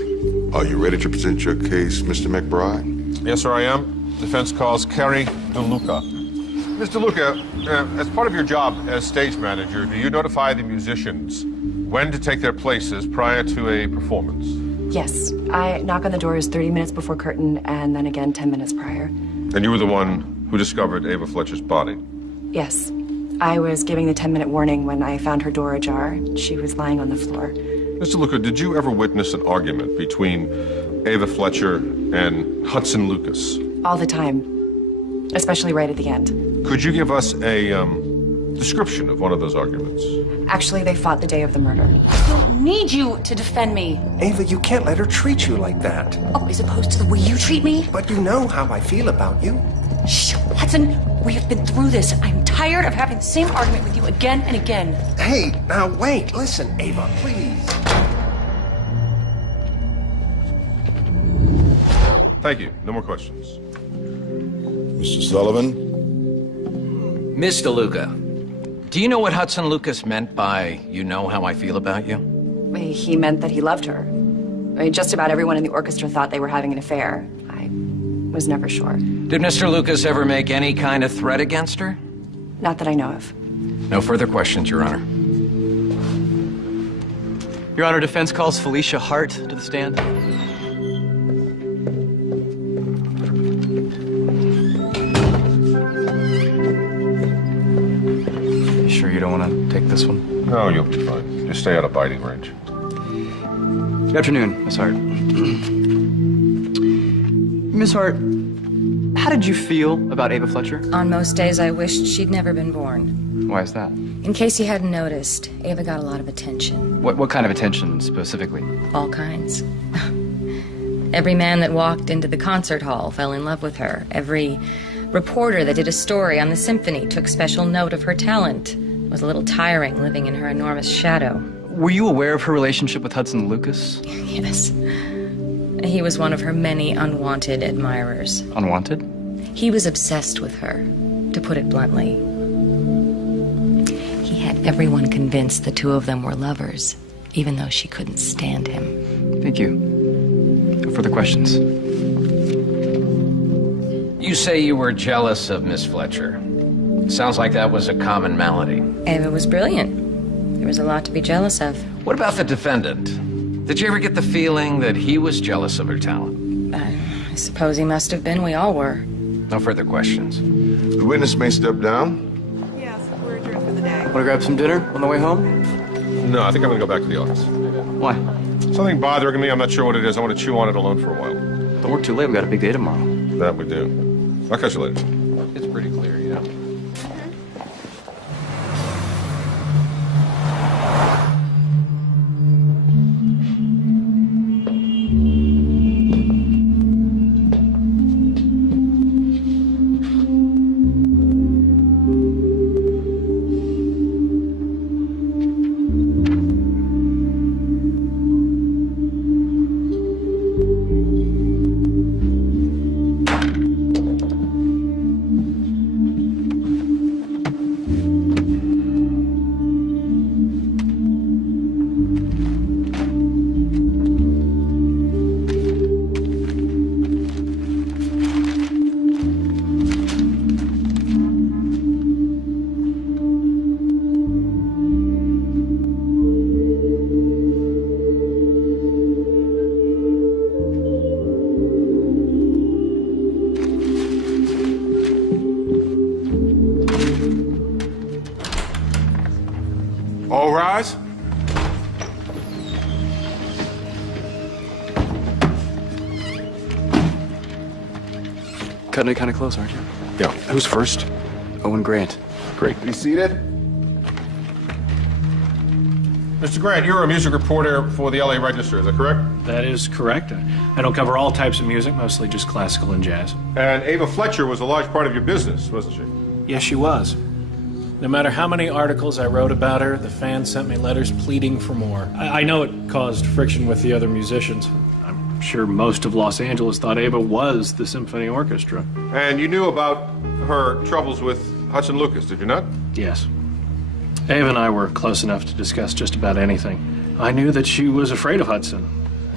Are you ready to present your case, Mr. McBride? Yes, sir, I am. Defense calls Carrie DeLuca. Mr. Luca, as part of your job as stage manager, do you notify the musicians when to take their places prior to a performance? Yes. I knock on the doors 30 minutes before curtain and then again 10 minutes prior. And you were the one who discovered Ava Fletcher's body? Yes. I was giving the 10-minute warning when I found her door ajar. She was lying on the floor. Mr. Luca, did you ever witness an argument between Ava Fletcher and Hudson Lucas? All the time. Especially right at the end. Could you give us a description of one of those arguments? Actually, they fought the day of the murder. I don't need you to defend me. Ava, you can't let her treat you like that. Oh, as opposed to the way you treat me? But you know how I feel about you. Shh, Hudson, we have been through this. I'm tired of having the same argument with you again and again. Hey, now wait, listen, Ava, please. Thank you. No more questions. Mr. Sullivan? Miss DeLuca, do you know what Hudson Lucas meant by, "you know how I feel about you"? He meant that he loved her. I mean, just about everyone in the orchestra thought they were having an affair. I was never sure. Did Mr. Lucas ever make any kind of threat against her? Not that I know of. No further questions, Your Honor. Your Honor, defense calls Felicia Hart to the stand. You sure you don't want to take this one? No, you'll be fine. Just stay out of biting range. Good afternoon, Miss Hart. Miss Hart, how did you feel about Ava Fletcher? On most days, I wished she'd never been born. Why is that? In case you hadn't noticed, Ava got a lot of attention. What kind of attention specifically? All kinds. Every man that walked into the concert hall fell in love with her. Every reporter that did a story on the symphony took special note of her talent. It was a little tiring living in her enormous shadow. Were you aware of her relationship with Hudson Lucas? Yes. He was one of her many unwanted admirers. Unwanted? He was obsessed with her, to put it bluntly. He had everyone convinced the two of them were lovers, even though she couldn't stand him. Thank you. No further questions. You say you were jealous of Miss Fletcher. Sounds like that was a common malady. Ava was brilliant. There was a lot to be jealous of. What about the defendant? Did you ever get the feeling that he was jealous of her talent? I suppose he must have been. We all were. No further questions. The witness may step down. Yes, we're adjourned for the day. Want to grab some dinner on the way home? No, I think I'm going to go back to the office. Why? Something bothering me. I'm not sure what it is. I want to chew on it alone for a while. Don't work too late. We've got a big day tomorrow. That we do. I'll catch you later. It's pretty clear, you know. All rise. Cutting it kind of close, aren't you? Yeah. Who's first? Owen Grant. Great. Be seated. Mr. Grant, you're a music reporter for the LA Register, is that correct? That is correct. I don't cover all types of music, mostly just classical and jazz. And Ava Fletcher was a large part of your business, wasn't she? Yes, she was. No matter how many articles I wrote about her, the fans sent me letters pleading for more. I know it caused friction with the other musicians. I'm sure most of Los Angeles thought Ava was the symphony orchestra. And you knew about her troubles with Hudson Lucas, did you not? Yes. Ava and I were close enough to discuss just about anything. I knew that she was afraid of Hudson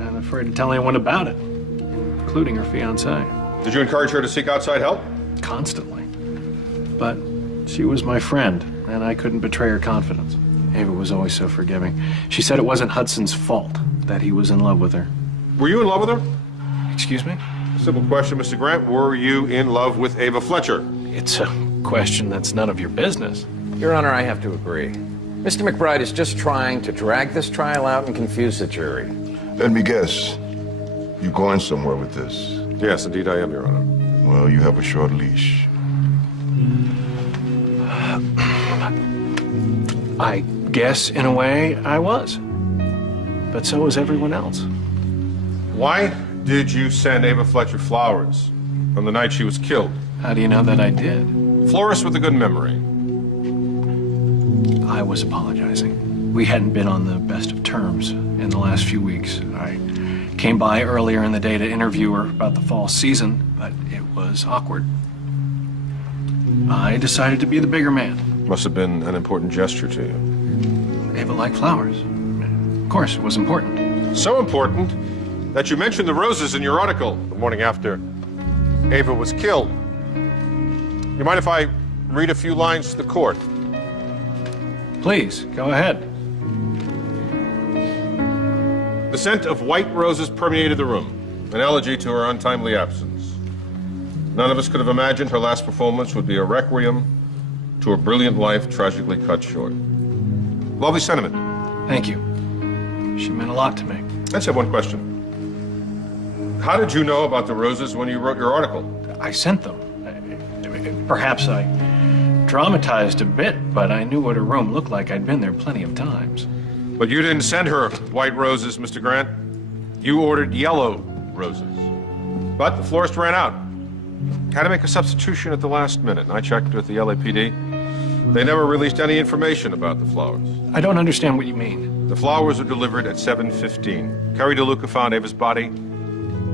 and afraid to tell anyone about it, including her fiancé. Did you encourage her to seek outside help? Constantly. But she was my friend, and I couldn't betray her confidence. Ava was always so forgiving. She said it wasn't Hudson's fault that he was in love with her. Were you in love with her? Excuse me? Simple question, Mr. Grant. Were you in love with Ava Fletcher? It's a question that's none of your business. Your Honor, I have to agree. Mr. McBride is just trying to drag this trial out and confuse the jury. Let me guess. You going somewhere with this? Yes, indeed I am, Your Honor. Well, you have a short leash. I guess, in a way, I was. But so was everyone else. Why did you send Ava Fletcher flowers on the night she was killed? How do you know that I did? Florist with a good memory. I was apologizing. We hadn't been on the best of terms in the last few weeks. I came by earlier in the day to interview her about the fall season, but it was awkward. I decided to be the bigger man. Must have been an important gesture to you. Ava liked flowers. Of course, it was important. So important that you mentioned the roses in your article the morning after Ava was killed. You mind if I read a few lines to the court? Please, go ahead. The scent of white roses permeated the room, an elegy to her untimely absence. None of us could have imagined her last performance would be a requiem to a brilliant life tragically cut short. Lovely sentiment. Thank you. She meant a lot to me. I just have one question. How did you know about the roses when you wrote your article? I sent them. Perhaps I dramatized a bit, but I knew what her room looked like. I'd been there plenty of times. But you didn't send her white roses, Mr. Grant. You ordered yellow roses. But the florist ran out. Had to make a substitution at the last minute, and I checked with the LAPD. They never released any information about the flowers. I don't understand what you mean. The flowers were delivered at 7:15. Kerry DeLuca found Ava's body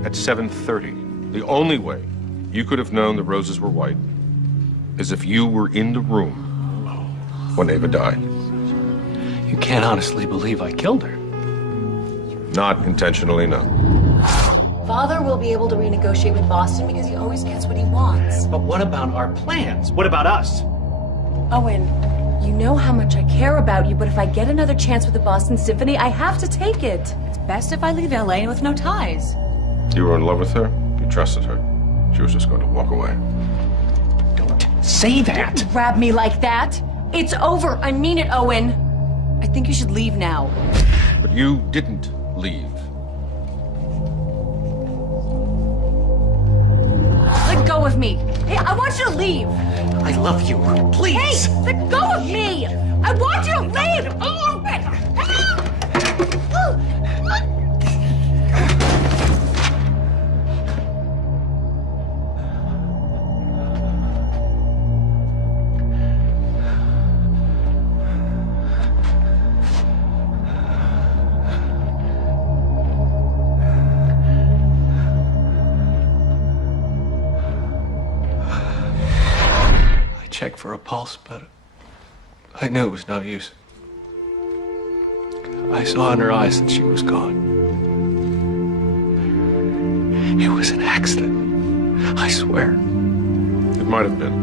at 7:30. The only way you could have known the roses were white is if you were in the room when Ava died. You can't honestly believe I killed her. Not intentionally, no. Father will be able to renegotiate with Boston because he always gets what he wants. But what about our plans? What about us? Owen, you know how much I care about you, but if I get another chance with the Boston Symphony, I have to take it. It's best if I leave LA with no ties. You were in love with her. You trusted her. She was just going to walk away. Don't say that. Don't grab me like that. It's over. I mean it, Owen. I think you should leave now. But you didn't leave. Let go of me. Hey, I want you to leave. I love you. Please. Hey, let go of me. I want you to leave. Checked for a pulse, but I knew it was no use. I saw in her eyes that she was gone. It was an accident. I swear. It might have been.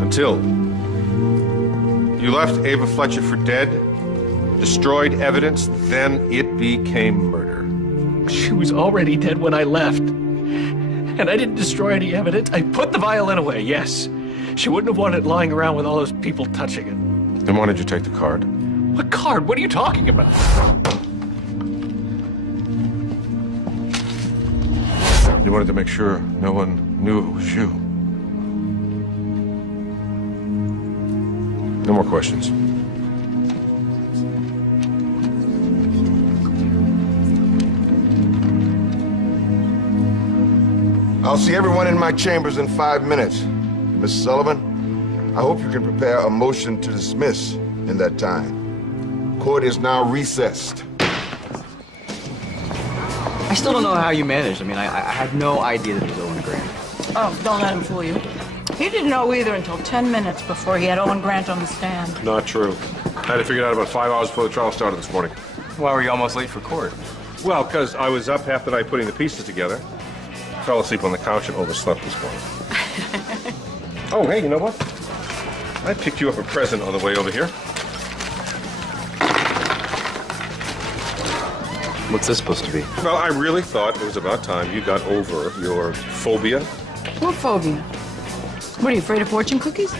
Until you left Ava Fletcher for dead, destroyed evidence, then it became murder. She was already dead when I left. And I didn't destroy any evidence. I put the violin away, yes. She wouldn't have wanted it lying around with all those people touching it. Then why did you take the card? What card? What are you talking about? You wanted to make sure no one knew it was you. No more questions. I'll see everyone in my chambers in 5 minutes. Miss Sullivan, I hope you can prepare a motion to dismiss in that time. Court is now recessed. I still don't know how you managed. I mean, I had no idea that it was Owen Grant. Oh, don't let him fool you. He didn't know either until 10 minutes before he had Owen Grant on the stand. Not true. I had to figure it out about 5 hours before the trial started this morning. Why were you almost late for court? Well, because I was up half the night putting the pieces together. Fell asleep on the couch and overslept this morning. Oh, hey, you know what? I picked you up a present on the way over here. What's this supposed to be? Well, I really thought it was about time you got over your phobia. What phobia? What, are you afraid of fortune cookies?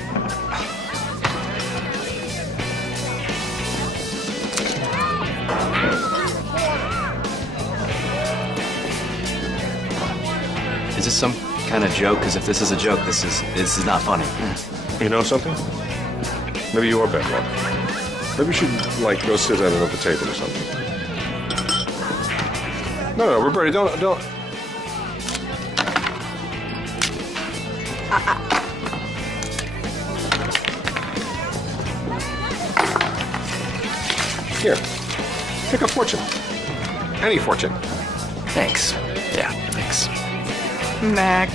Is this some kind of joke? Because if this is a joke, this is not funny. You know something? Maybe you are bad luck. Maybe you should, like, go sit at another table or something. No, Roberta, don't. Here, pick a fortune. Any fortune. Thanks. Yeah, thanks. Mac.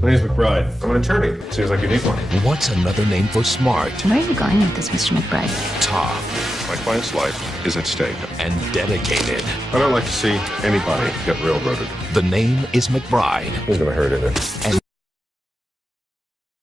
My name's McBride. I'm an attorney. Seems like you need one. What's another name for smart? Where are you going with this, Mr. McBride? Tough. My client's life is at stake. And dedicated. I don't like to see anybody get railroaded. The name is McBride. Who's gonna hurt it? And